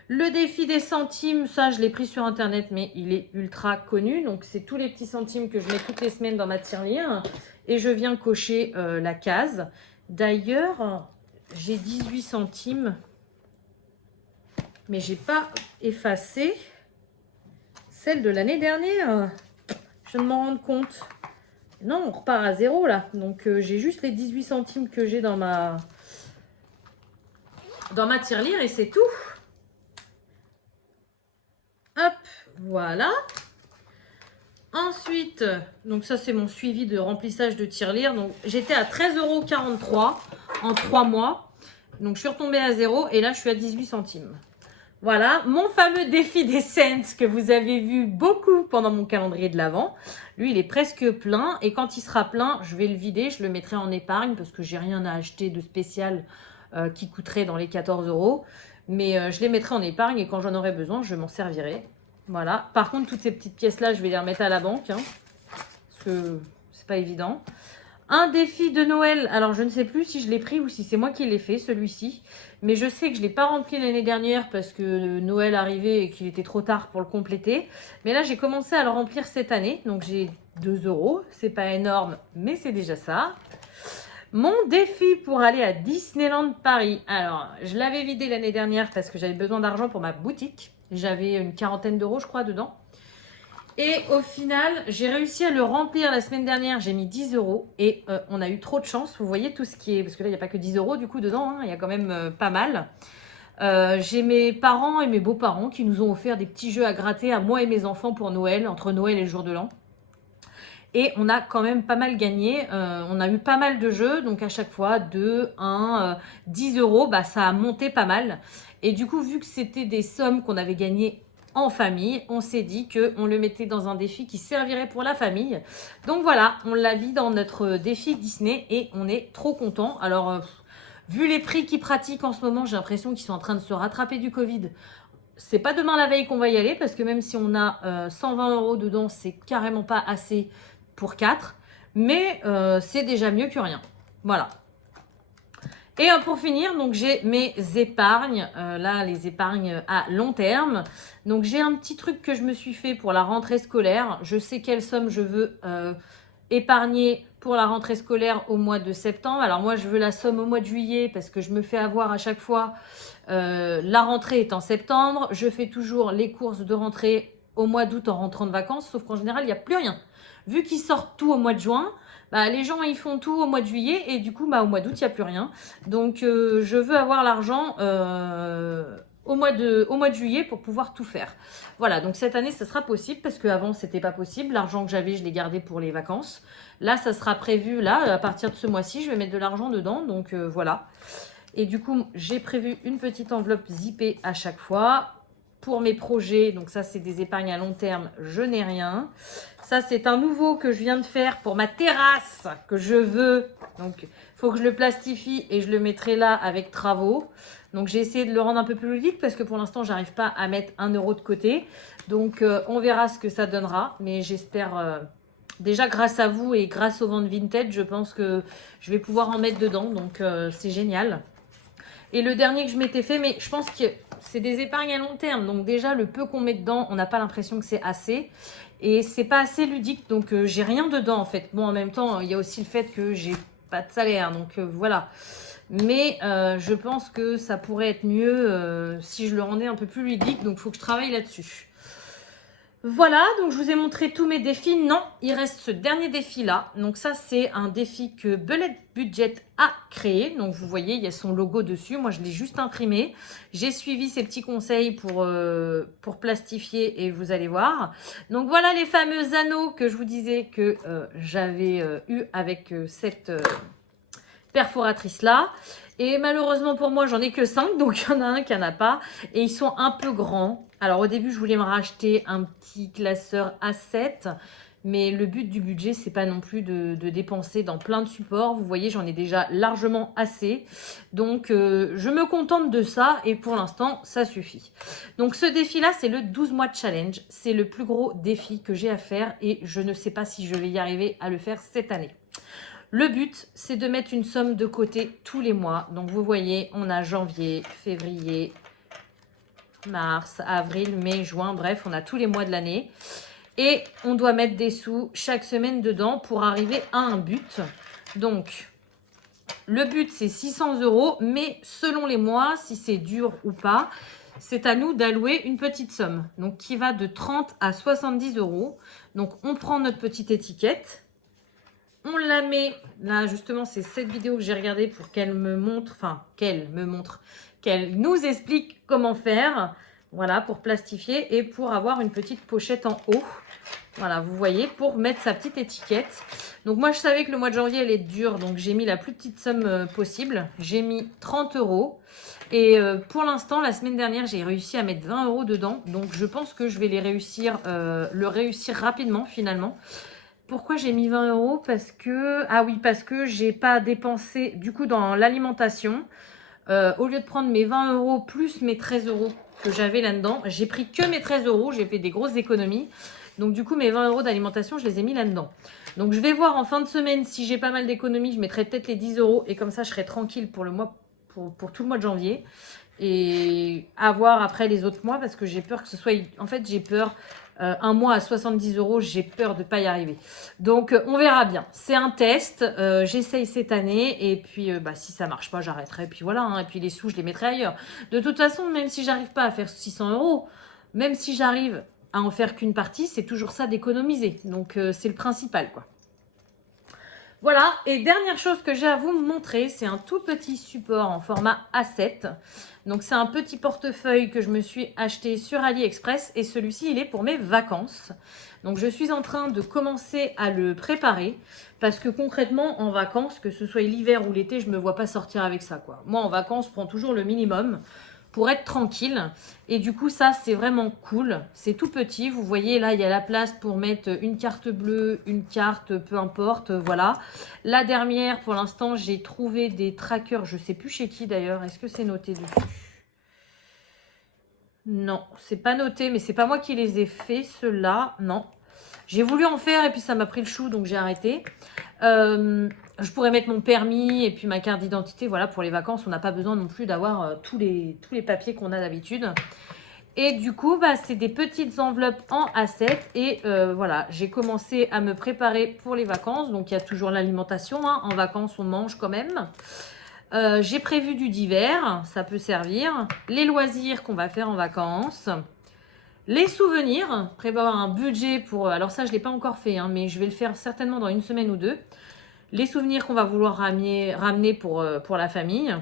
Le défi des centimes, ça, je l'ai pris sur Internet, mais il est ultra connu. Donc, c'est tous les petits centimes que je mets toutes les semaines dans ma tirelire. Et je viens cocher la case. D'ailleurs, j'ai 18 centimes, mais je n'ai pas effacé celle de l'année dernière. Je viens de m'en rendre compte. Non, on repart à zéro là. Donc, j'ai juste les 18 centimes que j'ai dans ma tirelire et c'est tout. Hop, voilà. Ensuite, donc ça, c'est mon suivi de remplissage de tirelire. Donc, j'étais à 13,43 € en 3 mois. Donc, je suis retombée à zéro et là, je suis à 18 centimes. Voilà, mon fameux défi des cents que vous avez vu beaucoup pendant mon calendrier de l'Avent. Lui, il est presque plein et quand il sera plein, je vais le vider. Je le mettrai en épargne parce que j'ai rien à acheter de spécial qui coûterait dans les 14 €. Mais je les mettrai en épargne et quand j'en aurai besoin, je m'en servirai. Voilà. Par contre, toutes ces petites pièces-là, je vais les remettre à la banque. Hein, parce que c'est pas évident. Un défi de Noël. Alors, je ne sais plus si je l'ai pris ou si c'est moi qui l'ai fait, celui-ci. Mais je sais que je ne l'ai pas rempli l'année dernière parce que Noël arrivait et qu'il était trop tard pour le compléter. Mais là, j'ai commencé à le remplir cette année. Donc, j'ai 2 €. C'est pas énorme, mais c'est déjà ça. Mon défi pour aller à Disneyland Paris. Alors, je l'avais vidé l'année dernière parce que j'avais besoin d'argent pour ma boutique. J'avais une quarantaine d'euros, je crois, dedans. Et au final, j'ai réussi à le remplir la semaine dernière. J'ai mis 10 € et on a eu trop de chance. Vous voyez tout ce qui est... Parce que là, il n'y a pas que 10 € du coup dedans. Hein, il y a quand même pas mal. J'ai mes parents et mes beaux-parents qui nous ont offert des petits jeux à gratter à moi et mes enfants pour Noël, entre Noël et le jour de l'an. Et on a quand même pas mal gagné. On a eu pas mal de jeux. Donc à chaque fois, 2, 1, 10 €, bah, ça a monté pas mal. Et du coup, vu que c'était des sommes qu'on avait gagnées en famille, on s'est dit qu'on le mettait dans un défi qui servirait pour la famille. Donc voilà, on l'a mis dans notre défi Disney et on est trop content. Alors, vu les prix qu'ils pratiquent en ce moment, j'ai l'impression qu'ils sont en train de se rattraper du Covid. C'est pas demain la veille qu'on va y aller parce que même si on a 120 € dedans, c'est carrément pas assez pour 4. Mais c'est déjà mieux que rien. Voilà. Et pour finir, donc j'ai mes épargnes, là les épargnes à long terme. Donc j'ai un petit truc que je me suis fait pour la rentrée scolaire. Je sais quelle somme je veux épargner pour la rentrée scolaire au mois de septembre. Alors moi je veux la somme au mois de juillet parce que je me fais avoir à chaque fois. La rentrée est en septembre. Je fais toujours les courses de rentrée au mois d'août en rentrant de vacances. Sauf qu'en général, il n'y a plus rien. Vu qu'ils sortent tout au mois de juin, bah, les gens, ils font tout au mois de juillet et du coup, bah, au mois d'août, il n'y a plus rien. Donc, je veux avoir l'argent au mois de juillet pour pouvoir tout faire. Voilà, donc cette année, ça sera possible parce qu'avant, ce n'était pas possible. L'argent que j'avais, je l'ai gardé pour les vacances. Là, ça sera prévu. Là, à partir de ce mois-ci, je vais mettre de l'argent dedans. Donc, voilà. Et du coup, j'ai prévu une petite enveloppe zippée à chaque fois pour mes projets. Donc ça, c'est des épargnes à long terme. Je n'ai rien. Ça, c'est un nouveau que je viens de faire pour ma terrasse que je veux. Donc, il faut que je le plastifie et je le mettrai là avec travaux. Donc, j'ai essayé de le rendre un peu plus ludique parce que pour l'instant, j'arrive pas à mettre 1 euro de côté. Donc, on verra ce que ça donnera. Mais j'espère... déjà, grâce à vous et grâce aux ventes vintage, je pense que je vais pouvoir en mettre dedans. Donc, c'est génial. Et le dernier que je m'étais fait, mais je pense que c'est des épargnes à long terme. Donc déjà, le peu qu'on met dedans, on n'a pas l'impression que c'est assez. Et c'est pas assez ludique. Donc, j'ai rien dedans, en fait. Bon, en même temps, il y a aussi le fait que j'ai pas de salaire. Donc, voilà. Mais je pense que ça pourrait être mieux si je le rendais un peu plus ludique. Donc, il faut que je travaille là-dessus. Voilà, donc je vous ai montré tous mes défis. Non, il reste ce dernier défi-là. Donc ça, c'est un défi que Belette Budget a créé. Donc vous voyez, il y a son logo dessus. Moi, je l'ai juste imprimé. J'ai suivi ses petits conseils pour plastifier et vous allez voir. Donc voilà les fameux anneaux que je vous disais que j'avais eu avec cette perforatrice-là. Et malheureusement pour moi, j'en ai que 5. Donc il y en a un qui n'en a pas. Et ils sont un peu grands. Alors au début, je voulais me racheter un petit classeur A7. Mais le but du budget, c'est pas non plus de dépenser dans plein de supports. Vous voyez, j'en ai déjà largement assez. Donc, je me contente de ça. Et pour l'instant, ça suffit. Donc, ce défi-là, c'est le 12 mois challenge. C'est le plus gros défi que j'ai à faire. Et je ne sais pas si je vais y arriver à le faire cette année. Le but, c'est de mettre une somme de côté tous les mois. Donc, vous voyez, on a janvier, février, mars, avril, mai, juin. Bref, on a tous les mois de l'année. Et on doit mettre des sous chaque semaine dedans pour arriver à un but. Donc, le but, c'est 600 €. Mais selon les mois, si c'est dur ou pas, c'est à nous d'allouer une petite somme. Donc, qui va de 30 à 70 €. Donc, on prend notre petite étiquette. On la met, là justement c'est cette vidéo que j'ai regardée pour qu'elle me montre, qu'elle nous explique comment faire, voilà, pour plastifier et pour avoir une petite pochette en haut. Voilà, vous voyez, pour mettre sa petite étiquette. Donc moi je savais que le mois de janvier elle est dure, donc j'ai mis la plus petite somme possible. J'ai mis 30 €. Et pour l'instant, la semaine dernière, j'ai réussi à mettre 20 € dedans. Donc je pense que je vais le réussir rapidement finalement. Pourquoi j'ai mis 20 €? Parce que, ah oui, parce que j'ai pas dépensé, du coup, dans l'alimentation. Au lieu de prendre mes 20 € plus mes 13 € que j'avais là-dedans, j'ai pris que mes 13 €. J'ai fait des grosses économies. Donc, du coup, mes 20 € d'alimentation, je les ai mis là-dedans. Donc, je vais voir en fin de semaine si j'ai pas mal d'économies. Je mettrai peut-être les 10 € et comme ça, je serai tranquille pour le mois, pour tout le mois de janvier. Et à voir après les autres mois parce que j'ai peur que ce soit... En fait, j'ai peur... un mois à 70 €, j'ai peur de ne pas y arriver. Donc, on verra bien. C'est un test. J'essaye cette année. Et puis, si ça ne marche pas, j'arrêterai. Et puis voilà. Hein. Et puis, les sous, je les mettrai ailleurs. De toute façon, même si j'arrive pas à faire 600 €, même si j'arrive à en faire qu'une partie, c'est toujours ça d'économiser. Donc, c'est le principal, quoi. Voilà, et dernière chose que j'ai à vous montrer, c'est un tout petit support en format A7. Donc c'est un petit portefeuille que je me suis acheté sur AliExpress et celui-ci il est pour mes vacances. Donc je suis en train de commencer à le préparer parce que concrètement en vacances, que ce soit l'hiver ou l'été, je ne me vois pas sortir avec ça, quoi. Moi en vacances, je prends toujours le minimum pour être tranquille. Et du coup, ça, c'est vraiment cool. C'est tout petit. Vous voyez, là, il y a la place pour mettre une carte bleue, une carte, peu importe. Voilà. La dernière, pour l'instant, j'ai trouvé des trackers. Je ne sais plus chez qui, d'ailleurs. Est-ce que c'est noté dessus? Non, c'est pas noté, mais c'est pas moi qui les ai fait, ceux-là. Non. J'ai voulu en faire et puis ça m'a pris le chou, donc j'ai arrêté. Je pourrais mettre mon permis et puis ma carte d'identité. Voilà, pour les vacances, on n'a pas besoin non plus d'avoir tous les papiers qu'on a d'habitude. Et du coup, c'est des petites enveloppes en A7. Et voilà, j'ai commencé à me préparer pour les vacances. Donc, il y a toujours l'alimentation. Hein. En vacances, on mange quand même. J'ai prévu du divers, ça peut servir. Les loisirs qu'on va faire en vacances. Les souvenirs, prévoir un budget pour... Alors ça, je ne l'ai pas encore fait, hein, mais je vais le faire certainement dans une semaine ou deux. Les souvenirs qu'on va vouloir ramener pour la famille.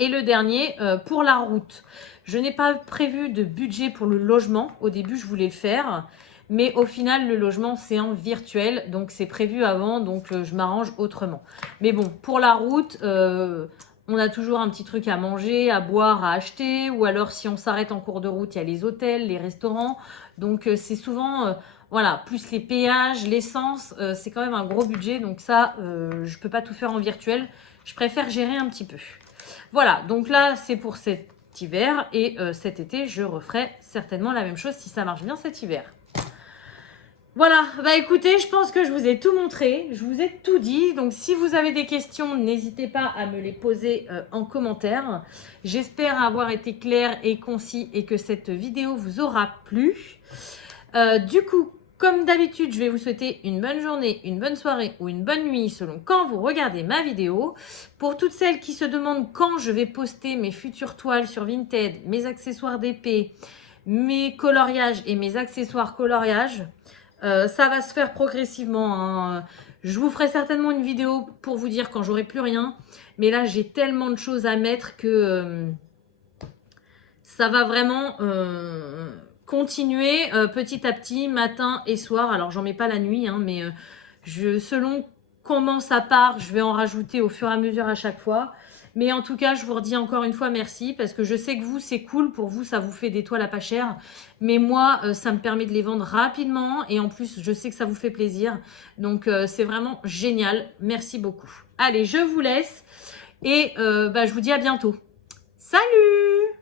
Et le dernier, pour la route. Je n'ai pas prévu de budget pour le logement. Au début, je voulais le faire. Mais au final, le logement, c'est en virtuel. Donc, c'est prévu avant. Donc, je m'arrange autrement. Mais bon, pour la route... On a toujours un petit truc à manger, à boire, à acheter, ou alors si on s'arrête en cours de route, il y a les hôtels, les restaurants. Donc c'est souvent, voilà, plus les péages, l'essence, c'est quand même un gros budget. Donc ça, je peux pas tout faire en virtuel. Je préfère gérer un petit peu. Voilà, donc là, c'est pour cet hiver. Et cet été, je referai certainement la même chose si ça marche bien cet hiver. Voilà, bah écoutez, je pense que je vous ai tout montré, je vous ai tout dit. Donc si vous avez des questions, n'hésitez pas à me les poser en commentaire. J'espère avoir été clair et concis et que cette vidéo vous aura plu. Du coup, comme d'habitude, je vais vous souhaiter une bonne journée, une bonne soirée ou une bonne nuit selon quand vous regardez ma vidéo. Pour toutes celles qui se demandent quand je vais poster mes futures toiles sur Vinted, mes accessoires d'épée, mes coloriages et mes accessoires coloriages, ça va se faire progressivement, hein. Je vous ferai certainement une vidéo pour vous dire quand j'aurai plus rien. Mais là, j'ai tellement de choses à mettre que ça va vraiment continuer petit à petit, matin et soir. Alors, j'en mets pas la nuit, hein, mais selon comment ça part, je vais en rajouter au fur et à mesure à chaque fois. Mais en tout cas, je vous redis encore une fois merci parce que je sais que vous, c'est cool. Pour vous, ça vous fait des toiles à pas cher. Mais moi, ça me permet de les vendre rapidement. Et en plus, je sais que ça vous fait plaisir. Donc, c'est vraiment génial. Merci beaucoup. Allez, je vous laisse. Et je vous dis à bientôt. Salut!